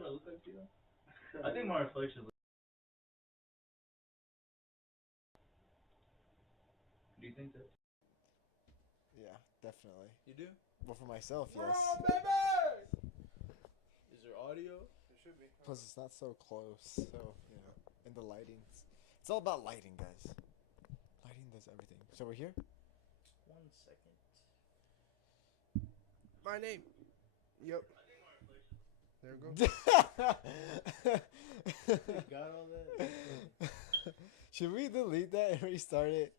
what I look like to you? I think my reflection. Do you think that? Yeah, definitely. You do? Well, for myself, Come yes. on, baby! Is there audio? There should be. Plus, it's not so close, so and the lighting. It's all about lighting, guys. Lighting does everything. So we're here. 1 second. My name. Yep. There we go. Got all that? Should we delete that and restart it?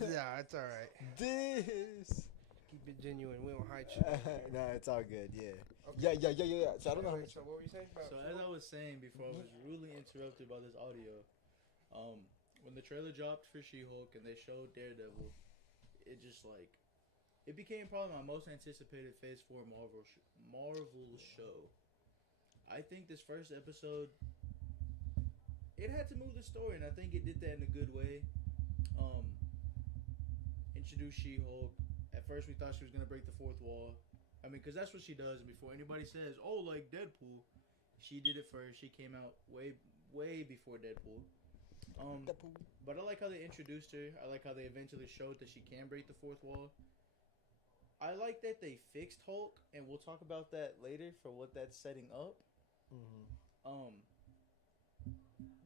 Yeah, it's all right. This. Keep it genuine. We don't hide shit. No, it's all good. Yeah. Okay. Yeah. So I don't know how Anyway, much. so what were you saying about? So as I was saying before, I was rudely interrupted by this audio. When the trailer dropped for She-Hulk and they showed Daredevil, it just like it became probably my most anticipated Phase 4 Marvel show. I think this first episode, it had to move the story, and I think it did that in a good way. Introduce She-Hulk. At first, we thought she was gonna break the fourth wall. I mean, because that's what she does. And before anybody says, "Oh, like Deadpool," she did it first. She came out way before Deadpool. But I like how they introduced her. I like how they eventually showed that she can break the fourth wall. I like that they fixed Hulk, and we'll talk about that later for what that's setting up.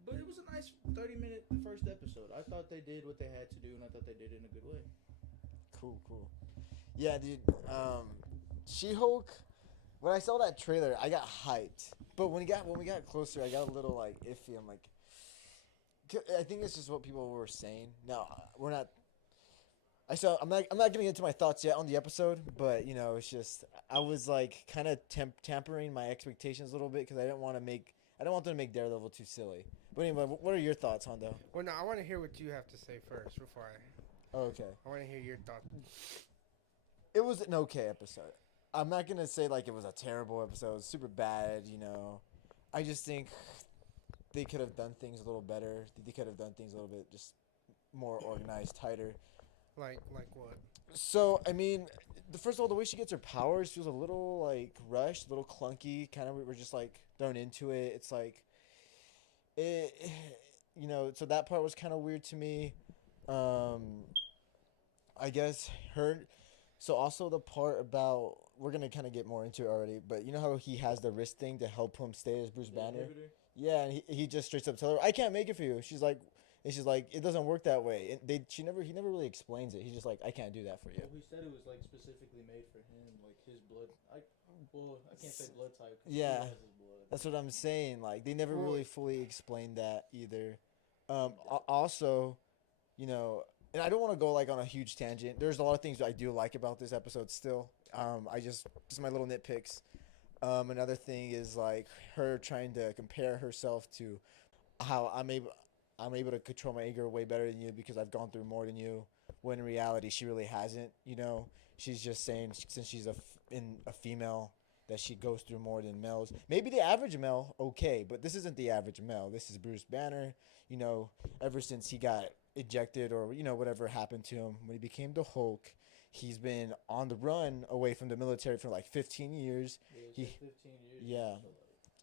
But it was a nice 30-minute first episode. I thought they did what they had to do, and I thought they did it in a good way. Cool. Yeah, dude. She-Hulk. When I saw that trailer, I got hyped. But when we got closer, I got a little like iffy. I'm like, I think it's just what people were saying. No, we're not. I'm not getting into my thoughts yet on the episode, but it's just I was like kind of tampering my expectations a little bit because I don't want them to make Daredevil too silly. But anyway, what are your thoughts, Hondo? Well, no, I want to hear what you have to say first before Oh, okay. I want to hear your thoughts. It was an okay episode. I'm not gonna say like it was a terrible episode. It was super bad, I just think they could have done things a little better. They could have done things a little bit just more organized, tighter. Like what? So I mean, first of all, the way she gets her powers feels a little like rushed, a little clunky. Kind of, we're just like thrown into it. It's like, So that part was kind of weird to me. I guess her. So also the part about we're gonna kind of get more into it already, but you know how he has the wrist thing to help him stay as Bruce Banner. Yeah, and he just straight up tells her, "I can't make it for you." She's like, "It doesn't work that way." And he never really explains it. He's just like, "I can't do that for you." Well, he said it was like specifically made for him, like his blood. I can't say blood type. 'Cause Yeah. he has his blood. That's what I'm saying. Like they never really fully explained that either. Also, and I don't want to go like on a huge tangent. There's a lot of things that I do like about this episode still. Just my little nitpicks. Another thing is like her trying to compare herself to how I'm able to control my anger way better than you because I've gone through more than you. When in reality, she really hasn't. She's just saying since she's a female that she goes through more than males. Maybe the average male, okay, but this isn't the average male. This is Bruce Banner. Ever since he got ejected or whatever happened to him when he became the Hulk, he's been on the run away from the military for like 15 years. Yeah, 15 years. Yeah.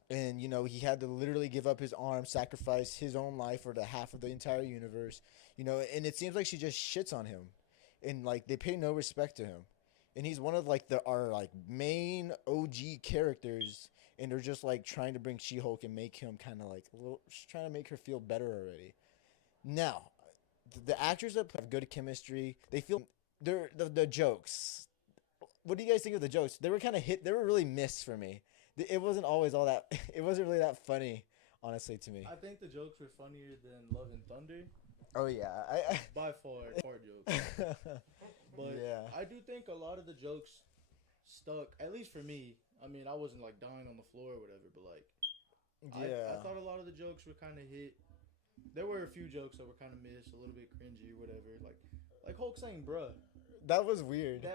And he had to literally give up his arm, sacrifice his own life for the half of the entire universe. And it seems like she just shits on him, and like they pay no respect to him. And he's one of like our like main OG characters, and they're just like trying to bring She-Hulk and make him kind of like a little, trying to make her feel better already. Now, the actors that have good chemistry, they feel the jokes. What do you guys think of the jokes? They were kind of hit. They were really missed for me. It wasn't always all that. It wasn't really that funny, honestly, to me. I think the jokes were funnier than Love and Thunder. Oh yeah, By far jokes. But yeah. I do think a lot of the jokes stuck. At least for me. I mean, I wasn't like dying on the floor or whatever, but like, I thought a lot of the jokes were kind of hit. There were a few jokes that were kind of missed, a little bit cringy or whatever. Like Hulk saying "bruh." That was weird.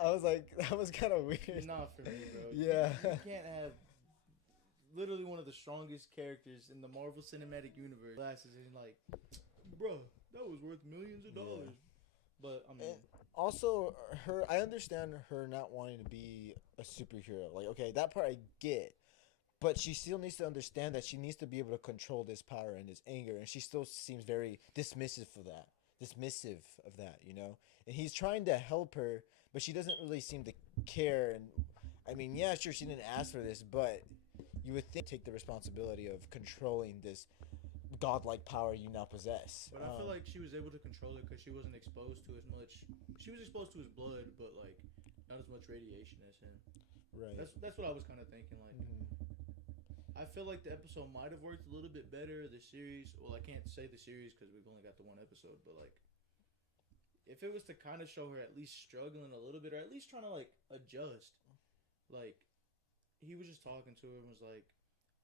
I was like, that was kind of weird. Not for me, bro. Yeah. You can't have literally one of the strongest characters in the Marvel Cinematic Universe glasses and like, bro, that was worth millions of dollars. Yeah. But I mean, and also I understand her not wanting to be a superhero. Like, okay, that part I get, but she still needs to understand that she needs to be able to control this power and this anger, and she still seems very dismissive of that, you know. And he's trying to help her, but she doesn't really seem to care. And I mean, yeah, sure, she didn't ask for this, but you would think take the responsibility of controlling this godlike power you now possess. But I feel like she was able to control it because she wasn't exposed to as much. She was exposed to his blood, but like not as much radiation as him. right. That's what I was kind of thinking. Like, I feel like the episode might have worked a little bit better. The series, well, I can't say the series because we've only got the one episode, but like, if it was to kind of show her at least struggling a little bit, or at least trying to like adjust, like, he was just talking to her and was like,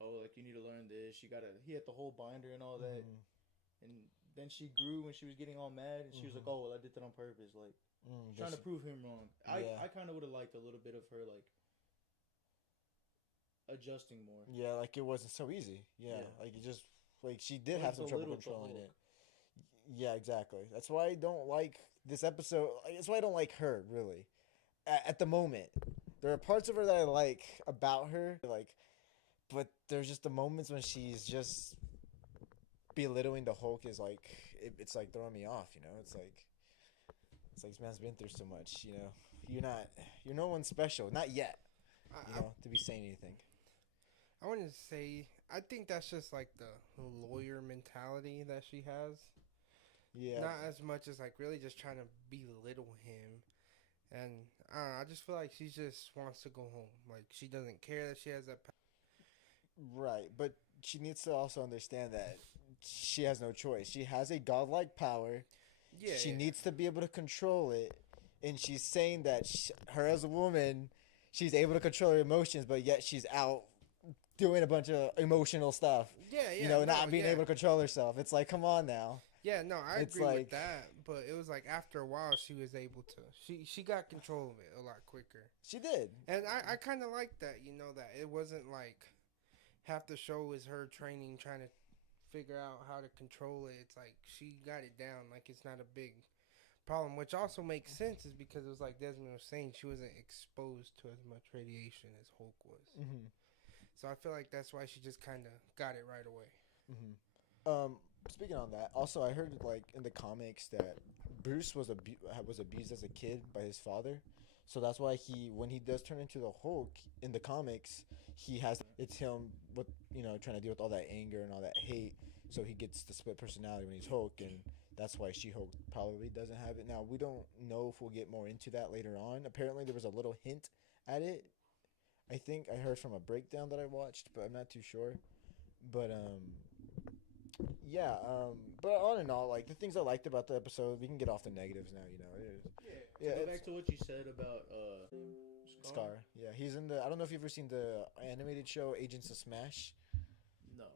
"Oh, like you need to learn this. You gotta." He had the whole binder and all that, and then she grew when she was getting all mad, and she was like, "Oh, well, I did that on purpose," like trying to prove him wrong. Yeah. I kind of would have liked a little bit of her like adjusting more. Yeah, like it wasn't so easy. Yeah, Yeah. like it just like she did Like have some trouble belittled the controlling Hulk. it. Yeah, exactly. That's why I don't like this episode. That's why I don't like her really. At the moment, there are parts of her that I like about her, like, but there's just the moments when she's just belittling the Hulk is like it's like throwing me off. You know, it's like this man's been through so much. You know, you're no one special, not yet. You know, to be saying anything. I want to say, I think that's just like the lawyer mentality that she has. Yeah. Not as much as like really just trying to belittle him. And I don't know, I just feel like she just wants to go home. Like she doesn't care that she has that. Right, but she needs to also understand that she has no choice. She has a godlike power. Yeah. She needs to be able to control it, and she's saying that her as a woman, she's able to control her emotions, but yet she's out doing a bunch of emotional stuff. Yeah, yeah. You know, no, not being yeah. able to control herself. It's like, come on now. Yeah, no, I It's agree like- with that. But it was like after a while she was able to. She got control of it a lot quicker. She did. And I kind of like that, you know, that it wasn't like half the show is her training, trying to figure out how to control it. It's like she got it down, like it's not a big problem, which also makes sense is because it was like Desmond was saying, she wasn't exposed to as much radiation as Hulk was. Mm-hmm. So I feel like that's why she just kind of got it right away. Mm-hmm. Speaking on that, also I heard like in the comics that Bruce was abused as a kid by his father, so that's why when he does turn into the Hulk in the comics, it's him with trying to deal with all that anger and all that hate, so he gets the split personality when he's Hulk, and that's why She-Hulk probably doesn't have it. Now we don't know if we'll get more into that later on. Apparently there was a little hint at it. I think I heard from a breakdown that I watched, but I'm not too sure. But yeah, but all in all, like the things I liked about the episode, we can get off the negatives now. Yeah, Go it's- back to what you said about Scar. Yeah, he's in the. I don't know if you've ever seen the animated show Agents of Smash.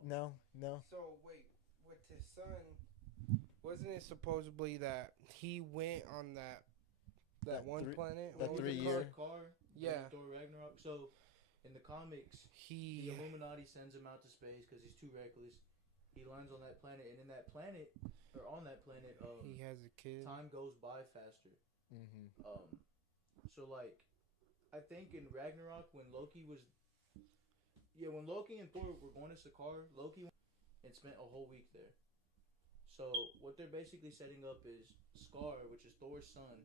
No. No. So wait, with his son, wasn't it supposedly that he went on that That one three- planet? that What was it 3 called? year- Car. Yeah. Thor Ragnarok. So, in the comics, the He Illuminati sends him out to space because he's too reckless. He lands on that planet, and in that planet, or on that planet, he has a kid. time goes by faster. Mm-hmm. So like, I think in Ragnarok when Loki and Thor were going to Sakaar, Loki went and spent a whole week there. So what they're basically setting up is Scar, which is Hulk's son.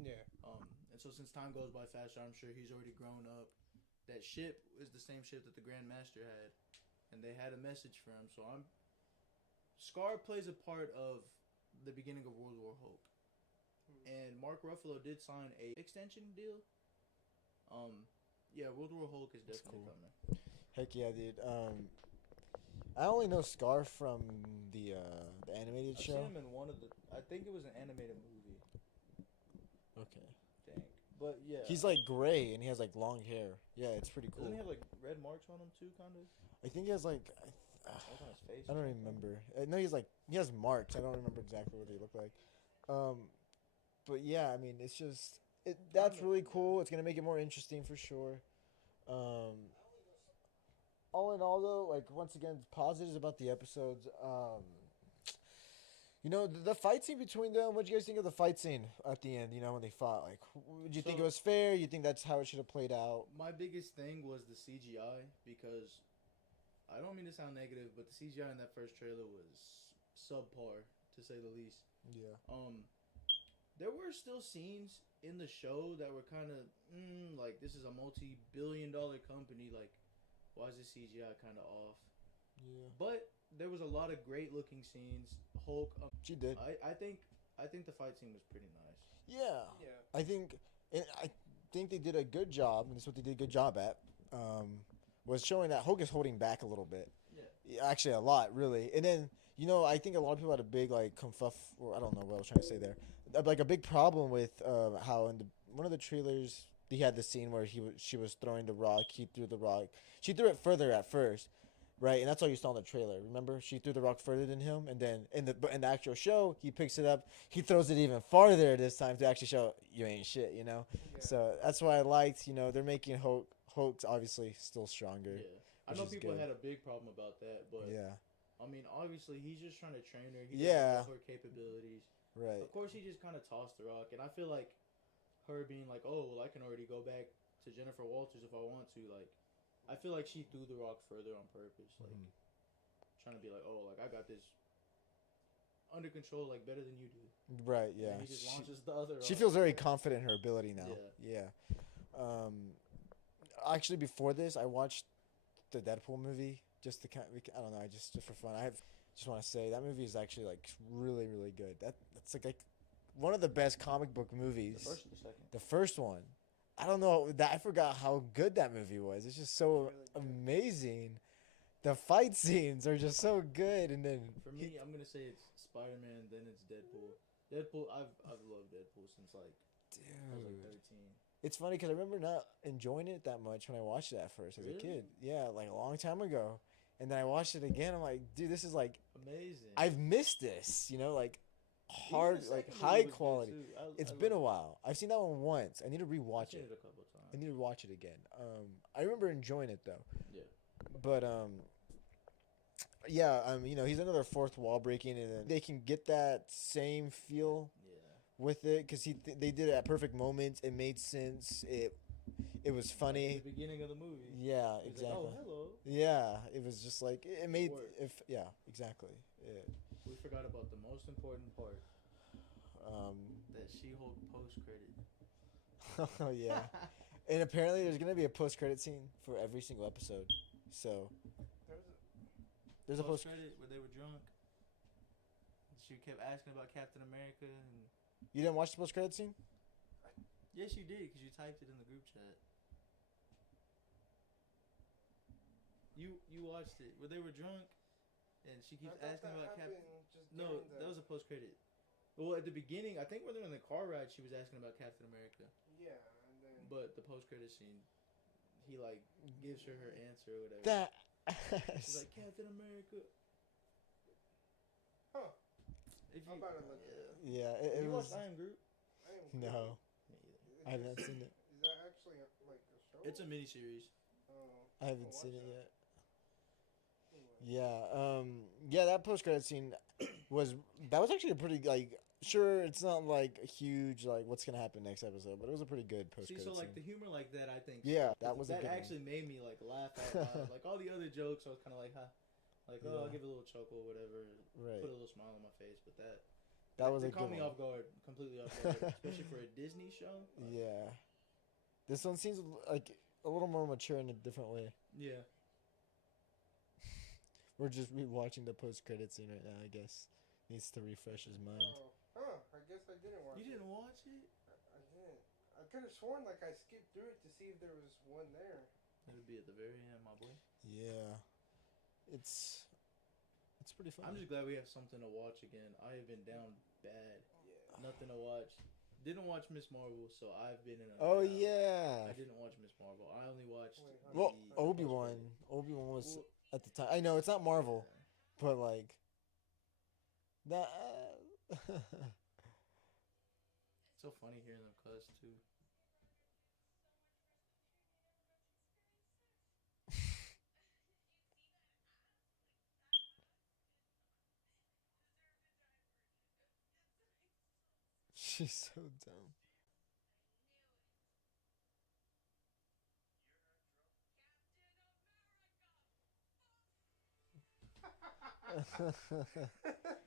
Yeah. And so since time goes by faster, I'm sure he's already grown up. That ship is the same ship that the Grand Master had, and they had a message for him. So Scar plays a part of the beginning of World War Hulk. And Mark Ruffalo did sign a extension deal. Yeah, World War Hulk is That's definitely cool. coming. Heck yeah, dude. I only know Scar from the animated I've show. seen him in one of the. I think it was an animated movie. Okay. Dang. But yeah. He's like gray and he has like long hair. Yeah, it's pretty cool. Doesn't he have like red marks on him too, kind of? I think he has like. Like on his face. I don't remember. No, he has marks. I don't remember exactly what they look like. But yeah, I mean, it's just that's really cool. It's gonna make it more interesting for sure. All in all, though, like once again, positives about the episodes. You know, the fight scene between them. What do you guys think of the fight scene at the end? You know, when they fought. Like, did you think it So- was fair? You think that's how it should have played out? My biggest thing was the CGI because I don't mean to sound negative, but the CGI in that first trailer was subpar to say the least. Yeah. There were still scenes in the show that were kind of like this is a multi-billion-dollar company. Like, why is the CGI kind of off? Yeah. But there was a lot of great-looking scenes. Hulk. She did. I think the fight scene was pretty nice. Yeah. Yeah. I think they did a good job, and this is what they did a good job at. Was showing that Hulk is holding back a little bit. Yeah. Actually, a lot, really. And then, you know, I think a lot of people had a big like confuff, or I don't know what I was trying to say there. Like a big problem with how in one of the trailers he had the scene where she was throwing the rock. He threw the rock. She threw it further at first, right? And that's all you saw in the trailer. Remember, she threw the rock further than him, and then in the actual show, he picks it up. He throws it even farther this time to actually show you ain't shit, you know. Yeah. So that's why I liked. You know, they're making Hulk's obviously still stronger. Yeah. I Which know is people good. had a big problem about that, but Yeah. I mean, obviously, he's just trying to train her. He Yeah. doesn't know her capabilities. Right. Of course, he just kind of tossed the rock, and I feel like her being like, "Oh, well, I can already go back to Jennifer Walters if I want to." Like, I feel like she threw the rock further on purpose, like trying to be like, "Oh, like I got this under control, like better than you do." Right. Yeah. And he just launches the other. She rock. feels very confident in her ability now. Yeah. Yeah. Actually, before this, I watched the Deadpool movie just to I don't know, just for fun. Just want to say that movie is actually like really really good. That's like one of the best comic book movies. The first or the second? The first one. I don't know that I forgot how good that movie was. It's just so Really good. amazing. The fight scenes are just so good, and then For me, I'm gonna say it's Spider-Man, then it's Deadpool. Deadpool, I've loved Deadpool since like I was like dude. 13. It's funny because I remember not enjoying it that much when I watched it at first as a Really? kid. Yeah, like a long time ago. And then I watched it again. I'm like, dude, this is like Amazing. I've missed this. You know, like Even hard, the like second movie high was good, quality. too. It's I been a loved while. I've seen that one once. I need to I've rewatch seen it. it a couple of times. I need to watch it again. I remember enjoying it though. Yeah. But yeah. You know, he's another fourth wall breaking, and then they can get that same feel Yeah. with it because they did it at perfect moments. It made sense. It was funny. Like the beginning of the movie. Yeah, He's exactly. like, oh, hello. Yeah, it was just like it made worked. yeah, exactly. We forgot about the most important part. Um, That She-Hulk post-credit. oh yeah, and apparently there's gonna be a post-credit scene for every single episode. So there's a post. Post-credit where they were drunk. She kept asking about Captain America, and You didn't watch the post-credit scene? yes, you did because you typed it in the group chat. You watched it where they were drunk, and she keeps asking about Captain. No, that was a post credit. Well, at the beginning, I think when they're in the car ride, she was asking about Captain America. Yeah, and then But the post credit scene, he like gives her her answer or whatever. That. She's like Captain America. Huh. If I'm about to look at it. Yeah, Have it you was. watched I Am Groot? I am No, Me either. I haven't seen it. Is that actually like a show? It's a miniseries. Oh, I haven't I'll seen watch it that. yet. Anyway. Yeah, that post-credit scene was actually a pretty like. Sure, it's not like a huge like what's gonna happen next episode, but it was a pretty good See, post-credit so like scene. the humor like that, I think. Yeah, that was a that good actually made me like laugh out loud. Like all the other jokes, I was kind of like, huh, like oh, I'll Yeah. give a little chuckle, whatever, Right. put a little smile on my face. But That was a they caught good me one. off guard, completely off guard, especially for a Disney show. Yeah, this one seems like a little more mature in a different way. Yeah. We're just rewatching the post-credit scene right now. I guess needs to refresh his mind. Oh, I guess I didn't watch You it. didn't watch it? I didn't. I could have sworn like I skipped through it to see if there was one there. It'll be at the very end, my boy. Yeah, it's pretty fun. I'm just glad we have something to watch again. I have been down bad. Yeah. Nothing to watch. Didn't watch Miss Marvel, so I've been in a. Oh drought. yeah. I didn't watch Miss Marvel. I only watched. Wait, the Well, post-credit. Obi-Wan was Well, at the time. I know it's not Marvel, yeah. but like that. It's so funny hearing them cuss too. She's so dumb.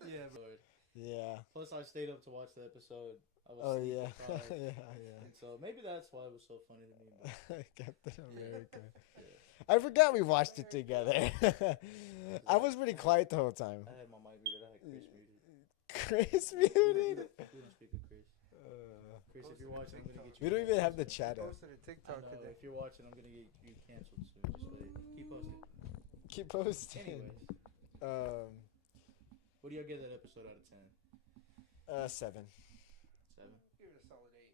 Yeah, Lord. Yeah. Plus, I stayed up to watch the episode. I was Oh sleep yeah. deprived. Yeah. And so maybe that's why it was so funny to me. But Captain America. yeah. I forgot we watched it together. I was pretty quiet the whole time. I had my mic muted. I had Chris muted. Chris We muted. don't speak with Chris. Chris, if you're watching, I'm gonna get you. We don't even have the chat up. Posted a I TikTok know, today. if you're watching, I'm gonna get you canceled soon. Just wait. Keep posting. Keep posting. Anyways, what do y'all give that episode out of 10? 7. 7. Give it a solid 8.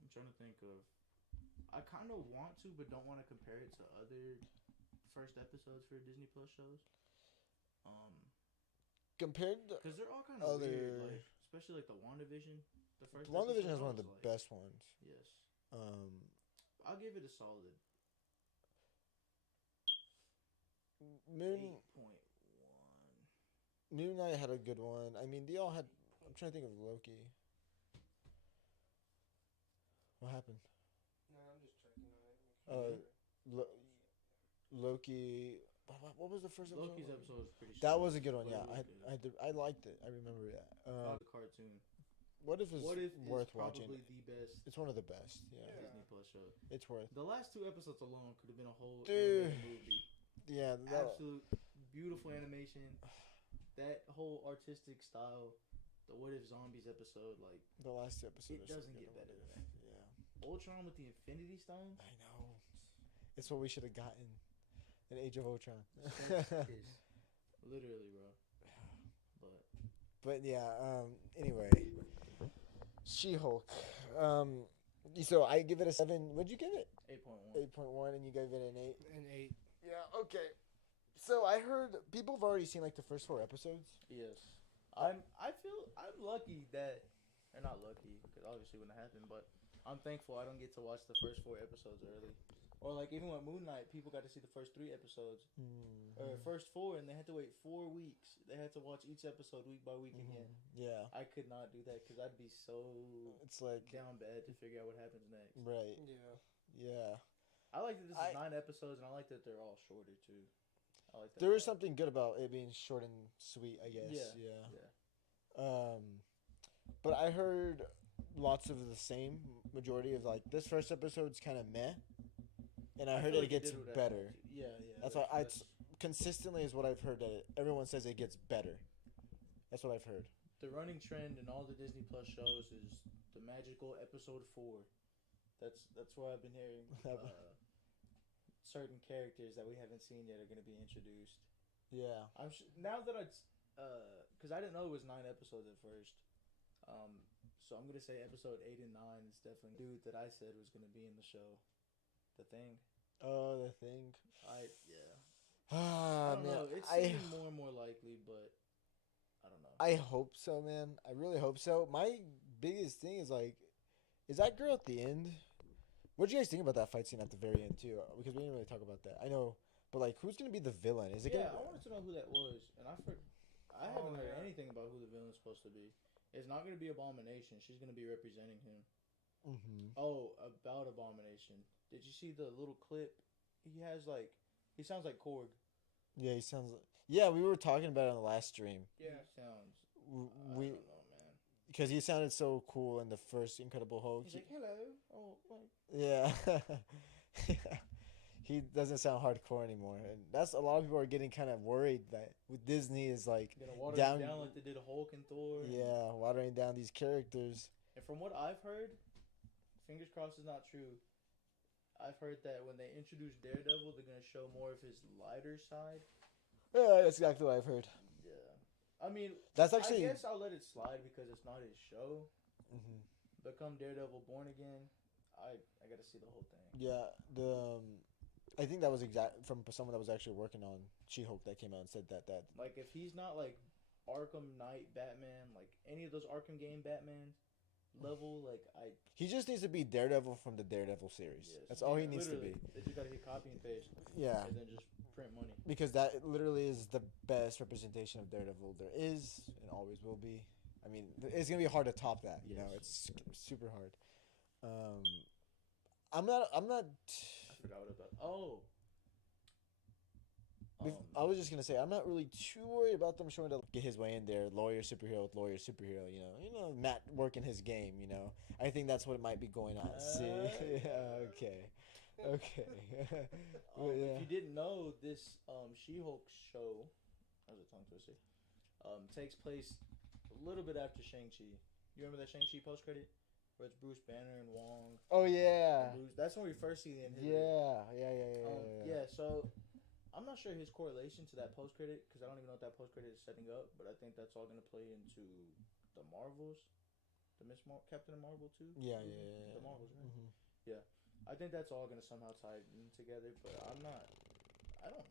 I'm trying to think of. I kind of want to, but don't want to compare it to other first episodes for Disney Plus shows. Compared to Because they're all kind of other, weird, like especially like the WandaVision. The first WandaVision episode, has one I of the was like, best ones. Yes, Um, I'll give it a solid Moon 8.1. Moon Knight had a good one. I mean, they all had. I'm trying to think of Loki. What happened? No, I'm just checking on it. Loki. What was the first episode? Loki's episode was pretty. That short, was a good one. but Yeah, it was good. I liked it. I remember that. The cartoon. What if it's What if worth is probably watching? the best It's one of the best. Yeah, Yeah. Disney Plus show. it's worth. The last 2 episodes alone could have been a whole Dude. animated movie. Yeah, Absolute beautiful animation. That whole artistic style. The What If Zombies episode, like the last 2 episodes. it are so doesn't good get on better What than If. that. Yeah, Ultron with the Infinity Stone. I know. It's what we should have gotten in Age of Ultron. Literally, bro. But yeah. Anyway, She-Hulk. So I give it a 7. What'd you give it? 8.1. 8.1, and you gave it an 8. An 8. Yeah. Okay. So I heard people have already seen like the first 4 episodes. Yes. I'm lucky that, or not lucky, because obviously it wouldn't happen, but I'm thankful I don't get to watch the first 4 episodes early. Or like even with Moon Knight, people got to see the first 3 episodes, or first 4, and they had to wait 4 weeks. They had to watch each episode week by week again. Yeah. I could not do that because I'd be so It's like down bad to figure out what happens next. right. Yeah. Yeah. I like that this is 9 episodes, and I like that they're all shorter too. I like that. There a is lot. something good about it being short and sweet, I guess. Yeah. Yeah. But I heard lots of the same majority of like this first episode's kind of meh, and I heard feel it like they gets did what I better. wanted to. Yeah. That's why it's consistently is what I've heard that everyone says it gets better. That's what I've heard. The running trend in all the Disney Plus shows is the magical episode 4. That's where I've been hearing certain characters that we haven't seen yet are going to be introduced. Yeah. Now that because I didn't know it was 9 episodes at first. So I'm gonna say episode 8 and 9 is definitely dude that I said was gonna be in the show. The Thing. Oh, the Thing. I Ah, don't man. know. It's seeming more and more likely, but I don't know. I hope so, man. I really hope so. My biggest thing is like, is that girl at the end? What do you guys think about that fight scene at the very end too? Because we didn't really talk about that. I know, but like, who's gonna be the villain? Is it I gonna? wanted to know who that was, and I haven't heard anything about who the villain's supposed to be. It's not gonna be Abomination. She's gonna be representing him. Mm-hmm. Oh, about Abomination. Did you see the little clip? He sounds like Korg. Yeah, he sounds. Yeah, we were talking about it on the last stream. Yeah. He sounds. We I don't know, man. because he sounded so cool in the first Incredible Hulk. He's like, hello. Oh, like. Yeah. He doesn't sound hardcore anymore, and that's a lot of people are getting kind of worried that with Disney is like Gonna water down, him down like they did Hulk and Thor. yeah, watering down these characters. And from what I've heard, fingers crossed is not true. I've heard that when they introduce Daredevil, they're gonna show more of his lighter side. Yeah, that's exactly what I've heard. Yeah, I mean, That's actually. I guess I'll let it slide because it's not his show. Mhm. Become Daredevil Born Again. I gotta see the whole thing. Yeah, I think that was from someone that was actually working on She-Hulk that came out and said that Like if he's not like Arkham Knight Batman, like any of those Arkham game Batman level, like he just needs to be Daredevil from the Daredevil series. Yes. That's all he needs to Literally, be. They just gotta hit copy and paste. Yeah, And then just print money. because that literally is the best representation of Daredevil there is and always will be. I mean, it's gonna be hard to top that. You know, Yes. it's super hard. I'm not. I'm not. I forgot what about. Oh, I was just gonna say I'm not really too worried about them showing to get his way in there, lawyer superhero with lawyer superhero. Matt working his game. I think that's what might be going on. See, yeah, okay, okay. Well, yeah. If you didn't know, this She-Hulk show, that was a tongue twister, takes place a little bit after Shang-Chi. You remember that Shang-Chi post-credit? Where it's Bruce Banner and Wong. Oh yeah. That's when we first see the inhibitor. Yeah. So I'm not sure his correlation to that post-credit, because I don't even know what that post-credit is setting up, but I think that's all going to play into the Marvels. The Captain Marvel too? Yeah. The Marvels, right? Mm-hmm. Yeah. I think that's all going to somehow tie in together, but I don't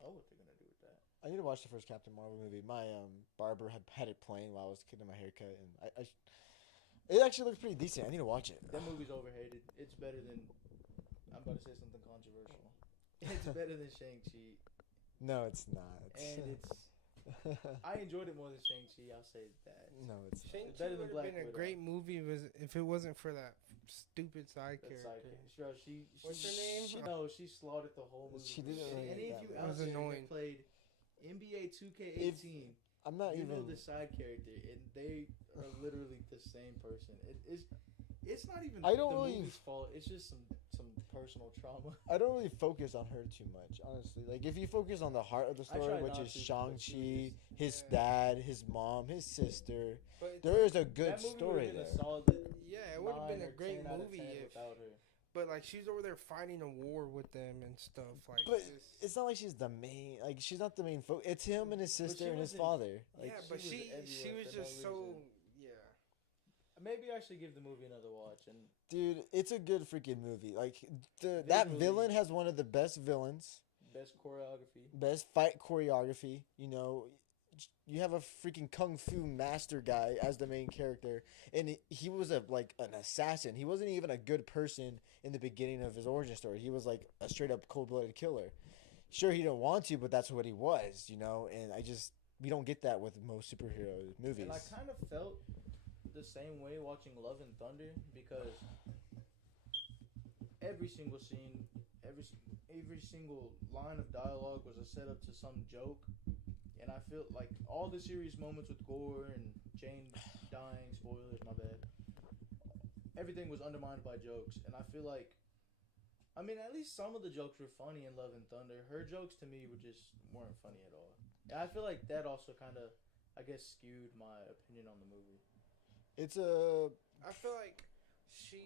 know what they're going to do with that. I need to watch the first Captain Marvel movie. My barber had it playing while I was getting my haircut, and it actually looks pretty decent. I need to watch it. That movie's overhated. It's better than. I'm about to say something controversial. It's better than Shang-Chi. No, it's not. And it's. I enjoyed it more than Shang-Chi. I'll say that. No, it's It's Shang-Chi better than would have Black been a Widow. great movie if it wasn't for that stupid side That character. Bro, What's her name? She slaughtered the whole movie. She didn't And really any get of you that out much. there It was annoying. that played NBA 2K18, I'm not you even. know the side character, and they are literally the same person. It's not even I don't the really- movie's fault. It's just some personal trauma. I don't really focus on her too much, honestly. Like, if you focus on the heart of the I story, try which not is to, but Shang-Chi, she his Yeah. dad, his mom, his sister, But it's there is a good that movie story would've been there. a solid yeah, it would have been 9 a or great 10 out of movie 10 if. without her. But like she's over there fighting a war with them and stuff. Like, But this- it's not like she's the main. Like, she's not the main focus. It's him and his But sister she and his wasn't- father. Like, yeah, but she was she everywhere was for no just so reason. yeah. Maybe I should give the movie another watch. And dude, it's a good freaking movie. Like, that Visually- villain has one of the best villains, best choreography. best fight choreography. You have a freaking kung fu master guy as the main character, and he was an assassin. He wasn't even a good person in the beginning of his origin story. He was like a straight up cold blooded killer. Sure, he didn't want to, but that's what he was. And we don't get that with most superhero movies. And I kind of felt the same way watching Love and Thunder, because every single scene, every single line of dialogue was a setup to some joke. And I feel like all the serious moments with Gore and Jane dying, spoilers, my bad, everything was undermined by jokes. And I feel like, at least some of the jokes were funny in Love and Thunder. Her jokes to me weren't funny at all. And I feel like that also kind of, skewed my opinion on the movie. It's a I feel like she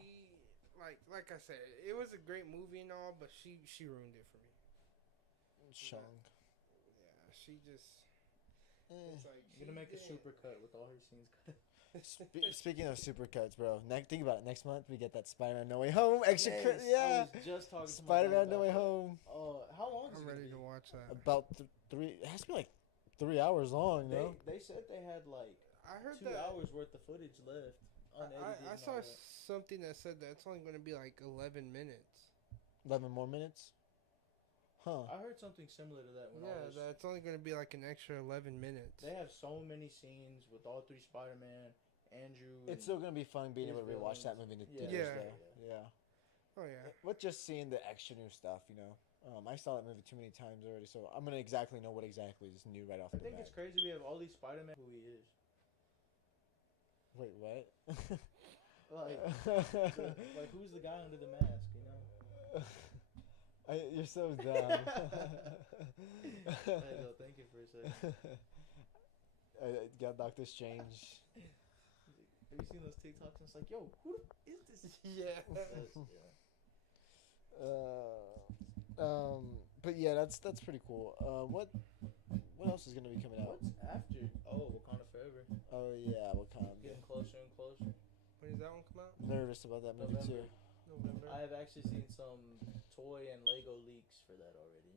like I said, it was a great movie and all, but she ruined it for me. Shang. Yeah, she just Eh. it's like You're gonna make a super cut with all her scenes cut. Speaking of supercuts, bro, think about it. Next month we get that Spider-Man No Way Home extra Yes, cut. Yeah, I was just talking to my Spider-Man dad No Way about that. Home. How long is I'm it ready gonna to be? watch that. About three. It has to be like 3 hours long. No. They said they had like I heard 2 that hours worth of footage left. Unedited I and saw all that. something that said that it's only going to be like 11 minutes. 11 more minutes. Huh. I heard something similar to that when I Yeah, was. that's only going to be like an extra 11 minutes. They have so many scenes with all 3 Spider-Man, Andrew. It's and- still gonna be fun being his able to rewatch that villains. movie in Yeah. theaters, Yeah. though. Yeah. Oh yeah. With just seeing the extra new stuff, I saw that movie too many times already, so I'm gonna exactly know what exactly is new right off I the think bat. it's crazy we have all these Spider-Man who he is. Wait, what? Like who's the guy under the mask? You're so dumb. I had to think it for a second. Got Doctor Strange. Have you seen those TikToks? And it's like, yo, who is this? Yeah. But yeah, that's pretty cool. What else is gonna be coming out? What's after? Oh, Wakanda Forever. Oh yeah, Wakanda. Getting closer and closer. When does that one come out? Nervous about that movie too. November. I have actually seen some toy and Lego leaks for that already.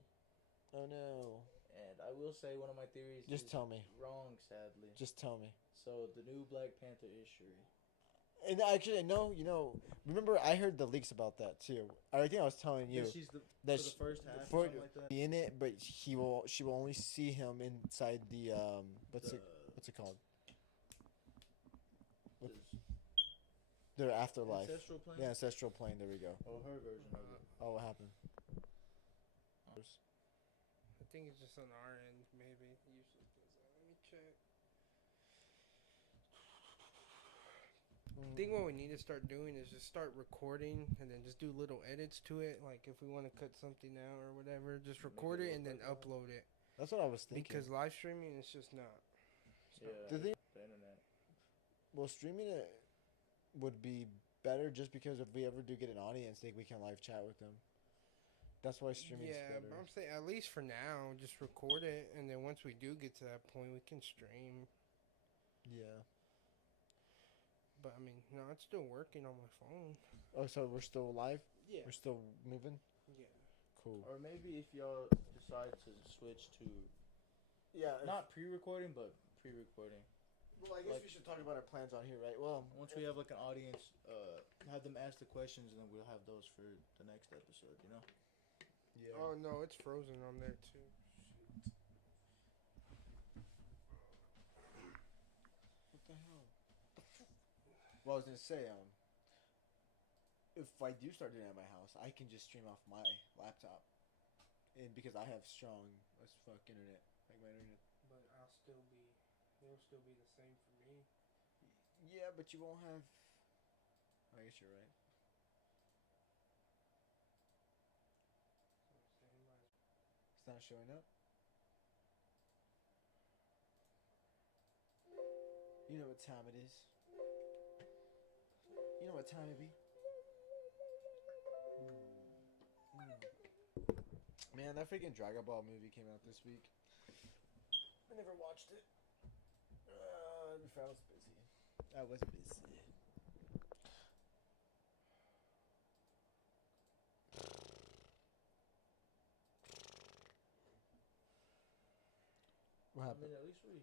Oh no. And I will say one of my theories Just is tell me. wrong, sadly. Just tell me. So the new Black Panther is Shuri. And actually, no, remember I heard the leaks about that too. I think I was telling you That she's the that for sh- the first half for or something like that. be in it, but she will only see him inside the what's it called? Their afterlife. Ancestral plane. The ancestral plane. There we go. Oh, her version of it. Oh, what happened? I think it's just on our end, maybe. It usually does that. Let me check. I think what we need to start doing is just start recording and then just do little edits to it. Like if we want to cut something out or whatever, just record it and then upload it. That's what I was thinking. Because live streaming is just not. Yeah. The thing, The internet. well, streaming it would be better just because if we ever do get an audience, I think we can live chat with them. That's why streaming is Yeah, better. but I'm saying at least for now, just record it, and then once we do get to that point, we can stream. Yeah. But I mean, no, it's still working on my phone. Oh, so we're still live? Yeah. We're still moving? Yeah. Cool. Or maybe if y'all decide to switch to Yeah. not pre-recording but pre-recording. Well, I guess like- we should talk about our plans on here, right? Well, Once we have like an audience, have them ask the questions, and then we'll have those for the next episode. You know. yeah. Oh no, it's frozen on there too. What the hell? Well, I was gonna say, if I do start doing it at my house, I can just stream off my laptop, and because I have strong as fuck internet, like my internet. But it'll still be the same for me. Yeah, but you won't have. I guess you're right. It's not showing up. You know what time it is. You know what time it be. Man, that freaking Dragon Ball movie came out this week. I never watched it. I was busy. I was busy. What I happened? mean, at least we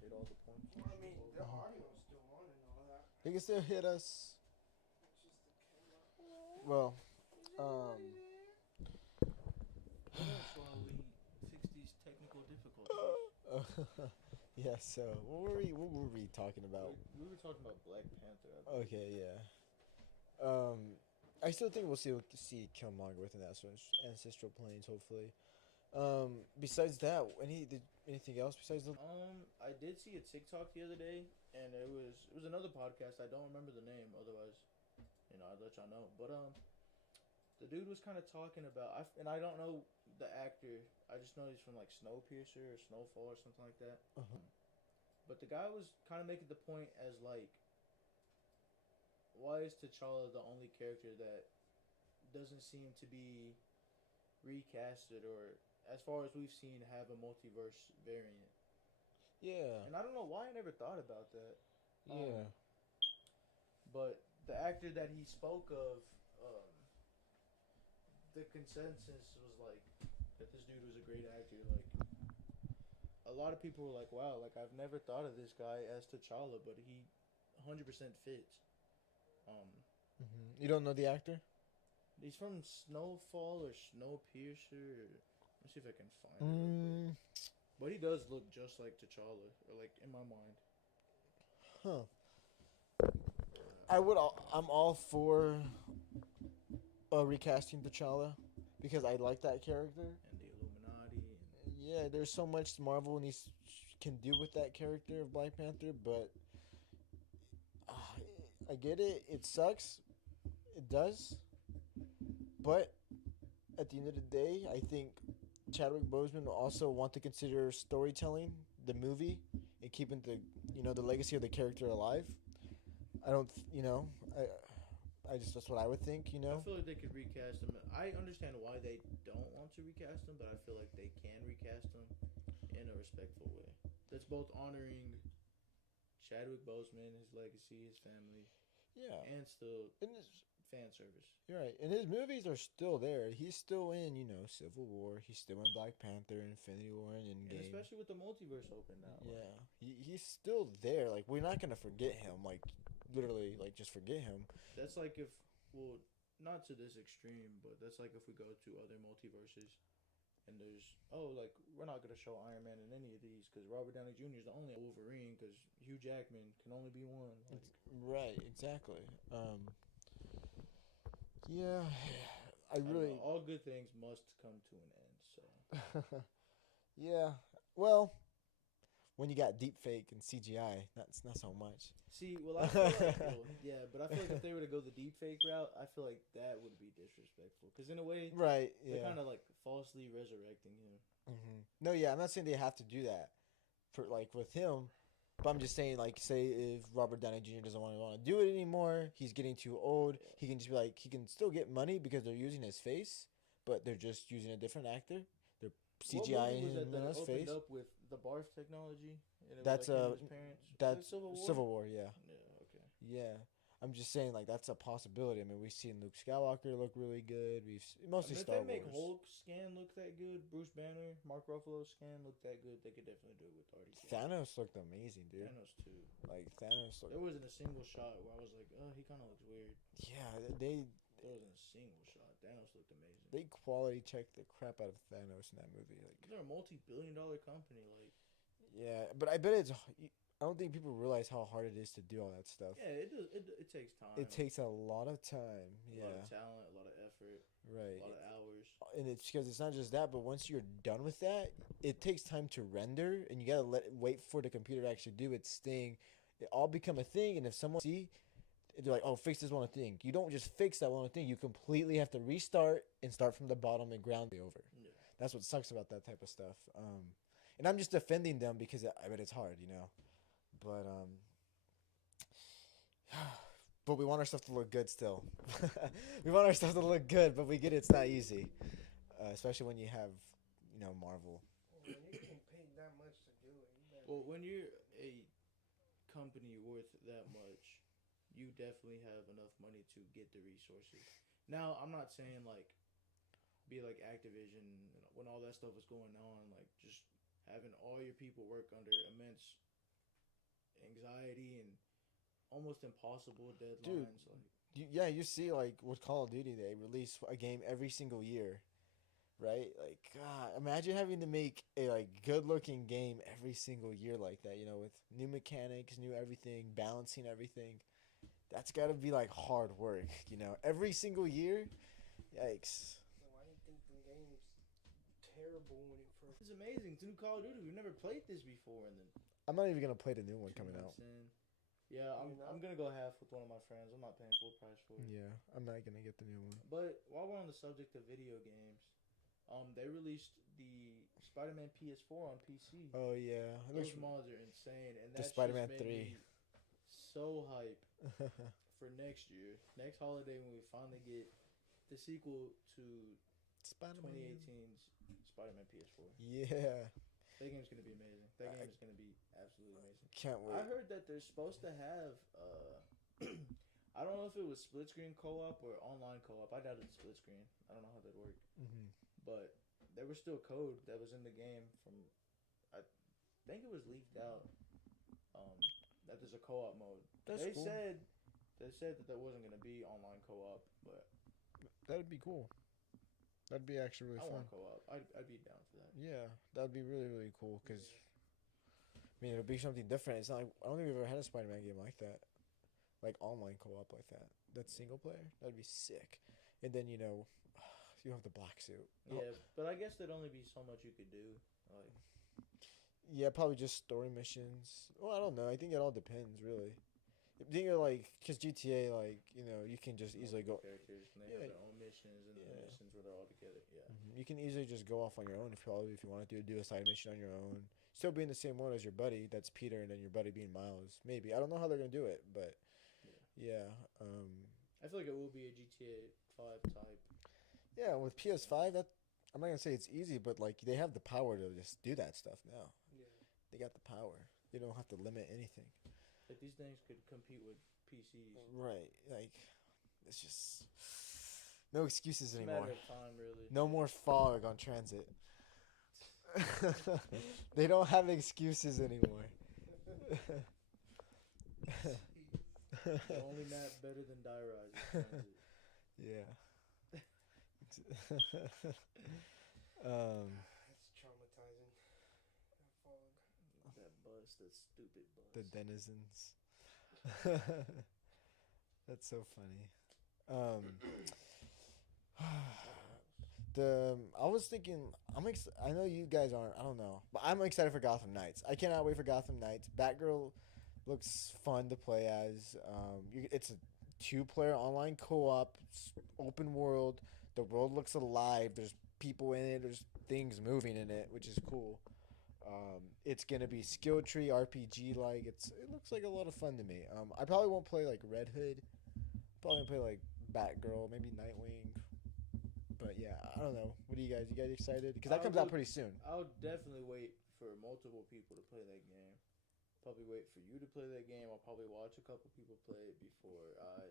hit all the points. Well, I mean, the audio's still on and all that. They can still hit us. It's just the camera. Well, While we fix these technical difficulties. yeah. So what were we talking about? We were talking about Black Panther. I believe. Okay, yeah. I still think we'll see Killmonger within that ancestral planes, hopefully. Besides that, anything else besides the? I did see a TikTok the other day, and it was another podcast. I don't remember the name. Otherwise, I'd let y'all know. But the dude was kind of talking about, and I don't know the actor. I just know he's from like Snowpiercer or Snowfall or something like that. Uh-huh. But the guy was kind of making the point as like, why is T'Challa the only character that doesn't seem to be recasted or, as far as we've seen, have a multiverse variant? Yeah. And I don't know why I never thought about that. Yeah. But the actor that he spoke of, the consensus was like that this dude was a great actor. Like, a lot of people were like, "Wow, like I've never thought of this guy as T'Challa, but he 100% fits." You don't know the actor? He's from Snowfall or Snowpiercer. Let's see if I can find it. But he does look just like T'Challa, or like in my mind. Huh. I'm all for recasting T'Challa because I like that character. And the Illuminati. And Yeah, there's so much Marvel can do with that character of Black Panther, but I get it. It sucks. It does. But at the end of the day, I think Chadwick Boseman will also want to consider storytelling the movie and keeping the legacy of the character alive. I don't, that's what I would think, I feel like they could recast him. I understand why they don't want to recast him, but I feel like they can recast him in a respectful way. That's both honoring Chadwick Boseman, his legacy, his family, Yeah. and still And fan service. you're right. And his movies are still there. He's still in, Civil War. He's still in Black Panther, Infinity War, and And Endgame. especially with the multiverse open now. Yeah. He's still there. Like, we're not going to forget him. Like, literally, like, just forget him. That's like if, well, not to this extreme, but that's like if we go to other multiverses. and there's like we're not gonna show Iron Man in any of these because Robert Downey Jr. is the only Wolverine because Hugh Jackman can only be one. Like, Right, exactly. Yeah, I I don't really. know, all good things must come to an end. So Yeah, well, when you got deep fake and CGI, that's not so much. see, well, I feel like yeah, but I feel like if they were to go the deep fake route, I feel like that would be disrespectful because in a way Right, they're yeah. kind of like falsely resurrecting him. No, yeah, I'm not saying they have to do that for like with him, but I'm just saying like say if Robert Downey Jr. doesn't want to do it anymore, he's getting too old. He can just be like he can still get money because they're using his face, but they're just using a different actor. They're What CGI movie was that him that in his opened face. up with the barf technology? And it That's was like him and his parents. Was that's it Civil War. Civil War, yeah. Yeah. Okay. Yeah. I'm just saying, like, that's a possibility. I mean, we've seen Luke Skywalker look really good. Mostly If Star they make Wars. Hulk scan look that good, Bruce Banner, Mark Ruffalo scan look that good, they could definitely do it with RDJ. Thanos looked amazing, dude. Thanos too. Like, Thanos There looked. wasn't a single shot where I was like, oh, he kind of looks weird. Yeah, they There wasn't a single shot. Thanos looked amazing. they quality checked the crap out of Thanos in that movie. Like, They're a multi-billion-dollar company. Like, yeah, but I bet it's. I don't think people realize how hard it is to do all that stuff. yeah, it does. It takes time. It takes a lot of time. a Yeah, lot of talent, a lot of effort, right. a lot of hours. And it's because it's not just that, but once you're done with that, it takes time to render, and you gotta wait for the computer to actually do its thing. It all become a thing, and if someone see, they're like, "Oh, fix this one thing." You don't just fix that one thing; you completely have to restart and start from the bottom and ground it over. Yeah. That's what sucks about that type of stuff. And I'm just defending them because I bet it's hard, you know. But but we want our stuff to look good still. We want our stuff to look good, but we get it's not easy, especially when you have, you know, Marvel. Well, when you're getting paid that much to do it, you better. Well, when you're a company worth that much, you definitely have enough money to get the resources. Now, I'm not saying like be like Activision when all that stuff was going on, like just having all your people work under immense anxiety and almost impossible deadlines. Like, Yeah, you see, like with Call of Duty, they release a game every single year, right? Like, God, imagine having to make a like good-looking game every single year like that. You know, with new mechanics, new everything, balancing everything. That's got to be like hard work. You know, every single year. Yikes. So why do you think the game's terrible when it first? it's amazing. It's a new Call of Duty. We've never played this before, and then I'm not even gonna play the new one coming you know out. what I'm saying? Yeah, I'm gonna go half with one of my friends. I'm not paying full price for it. Yeah, I'm not gonna get the new one. But while we're on the subject of video games, they released the Spider-Man PS4 on PC. Oh yeah, Those mods are insane, and The that Spider-Man just made 3. me so hype for next year, next holiday when we finally get the sequel to Spider-Man. 2018's Spider-Man PS4. Yeah, That game's gonna be amazing. That game is gonna be absolutely amazing. can't wait. I heard that they're supposed to have. I don't know if it was split screen co-op or online co-op. I doubt it's split screen. I don't know how that worked, but there was still code that was in the game from. I think it was leaked out. That there's a co-op mode. That's they cool. said that there wasn't gonna be online co-op, but That'd be cool. That'd be actually really I fun. want co-op. I'd be down for that. Yeah, that'd be really really cool because. I mean, it'll be something different. It's not like I don't think we've ever had a Spider-Man game like that, like online co-op like that. That's single player. That'd be sick. And then you know, you have the black suit. Yeah, but I guess there'd only be so much you could do. Like, Yeah, probably just story missions. Well, I don't know. I think it all depends, really. I think you're like, because GTA, like, you know, you can just easily go. characters and they Yeah. have their own missions and the Yeah. missions where they're all together. Yeah. You can easily just go off on your own if you wanted to do a side mission on your own. Still be in the same one as your buddy. That's Peter, and then your buddy being Miles. Maybe I don't know how they're gonna do it, but yeah. I feel like it will be a GTA 5 type. Yeah, with PS5, that I'm not gonna say it's easy, but like they have the power to just do that stuff now. Yeah. They got the power. They don't have to limit anything. Like these things could compete with PCs. Right. Like it's just no excuses It's a anymore. matter of time, really. No more fog on transit. They don't have excuses anymore. The only map better than Die Rise is Transit. Yeah. That's traumatizing. That fog. That bus, that stupid bus. The denizens. That's so funny. I was thinking I know you guys aren't. I don't know, but I'm excited for Gotham Knights. I cannot wait for Gotham Knights. Batgirl looks fun to play as. It's a two-player online co-op, open world. The world looks alive. There's people in it. There's things moving in it, which is cool. It's gonna be skill tree RPG like. It looks like a lot of fun to me. I probably won't play like Red Hood. Probably gonna play like Batgirl, maybe Nightwing. But yeah, I don't know. What do you guys? You guys excited? Because that comes out pretty soon. I'll definitely wait for multiple people to play that game. Probably wait for you to play that game. I'll probably watch a couple people play it before I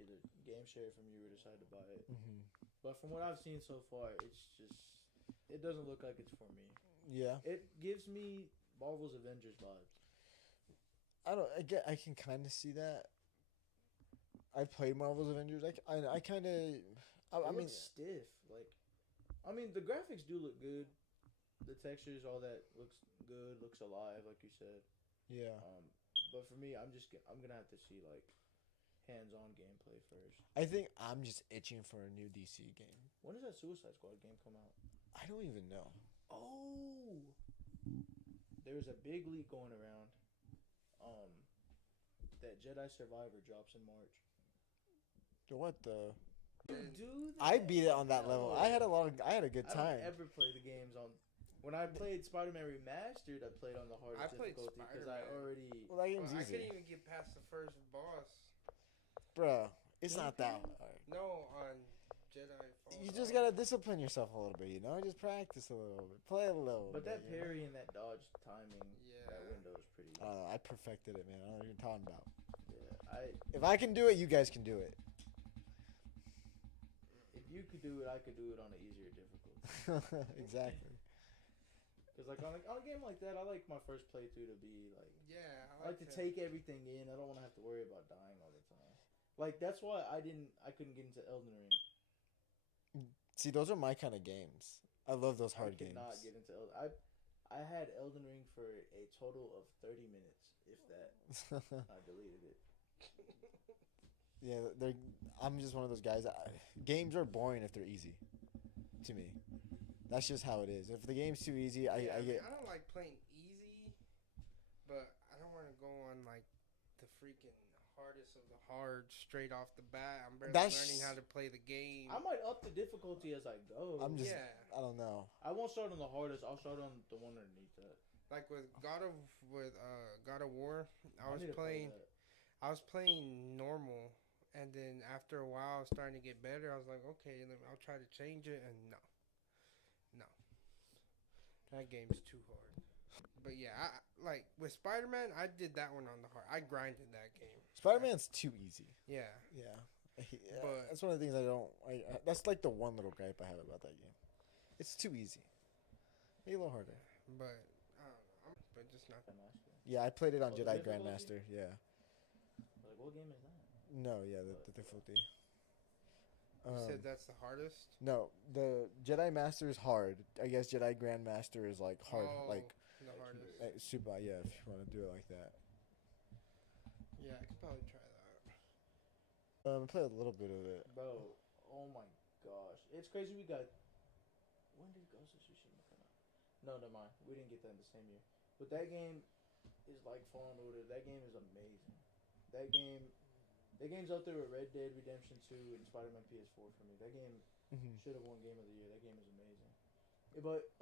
either game share it from you or decide to buy it. Mm-hmm. But from what I've seen so far, it doesn't look like it's for me. Yeah. It gives me Marvel's Avengers vibes. I can kind of see that. I played Marvel's Avengers. I kind of. I mean, stiff. The graphics do look good. The textures, all that looks good. Looks alive, like you said. yeah. But for me, I'm gonna have to see like hands-on gameplay first. I think I'm just itching for a new DC game. When does that Suicide Squad game come out? I don't even know. Oh, there's a big leak going around. That Jedi Survivor drops in March. What the? Dude, I beat it on that level. I had a good time. I don't ever play the games on. When I played Spider-Man Remastered, I played on the hardest I played difficulty because I Spider-Man. already. Well, that game's I easy, couldn't even get past the first boss. bruh. It's not that hard. No, on Jedi Fallen You just Order. gotta discipline yourself a little bit, you know. Just practice a little bit, play a little. But bit, that you know? parry and that dodge timing, Yeah. that window is pretty. I don't know. I perfected it, man. I don't know what you're talking about. Yeah, If I can do it, you guys can do it. if you could do it, I could do it on an easier difficulty. Exactly. Because like on a game like that, I like my first playthrough to be like. Yeah, I like to take everything in. I don't want to have to worry about dying all the time. Like that's why I couldn't get into Elden Ring. See, those are my kind of games. I love those hard I could games. not get into Elden. I had Elden Ring for a total of 30 minutes, if that. I deleted it. Yeah, I'm just one of those guys. Games are boring if they're easy. To me, that's just how it is. If the game's too easy, I get. I don't like playing easy, but I don't want to go on like the freaking hardest of the hard straight off the bat. I'm barely learning how to play the game. I might up the difficulty as I go. I'm just. Yeah. I don't know. I won't start on the hardest. I'll start on the one underneath that. Like with God of War, I was need to play playing. that. I was playing normal, and then after a while, I was starting to get better. I was like, okay, I'll try to change it, and no, that game's too hard. But yeah, I like with Spider-Man, I did that one on the hard. I grinded that game. Spider-Man's too easy. Yeah, Yeah. But- That's one of the things I don't. That's like the one little gripe I have about that game. It's too easy. Make it a little harder. but I don't know. But just not. I'm asking. Yeah, I played it on Oh, the Jedi difficulty? Grandmaster. Yeah. Like, what game is that? No, yeah, the difficulty. You said that's the hardest. No, the Jedi Master is hard. I guess Jedi Grandmaster is like hard, Oh, like the hardest. super. Yeah, if you want to do it like that. Yeah, I could probably try that. I played a little bit of it. Bro, oh my gosh. It's crazy we got... When did Ghost of Tsushima come out? No, never mind. We didn't get that in the same year. But that game is like Fallen Order. That game is amazing. That game's up there with Red Dead Redemption 2 and Spider-Man PS4 for me. That game should have won Game of the Year. That game is amazing. Yeah, but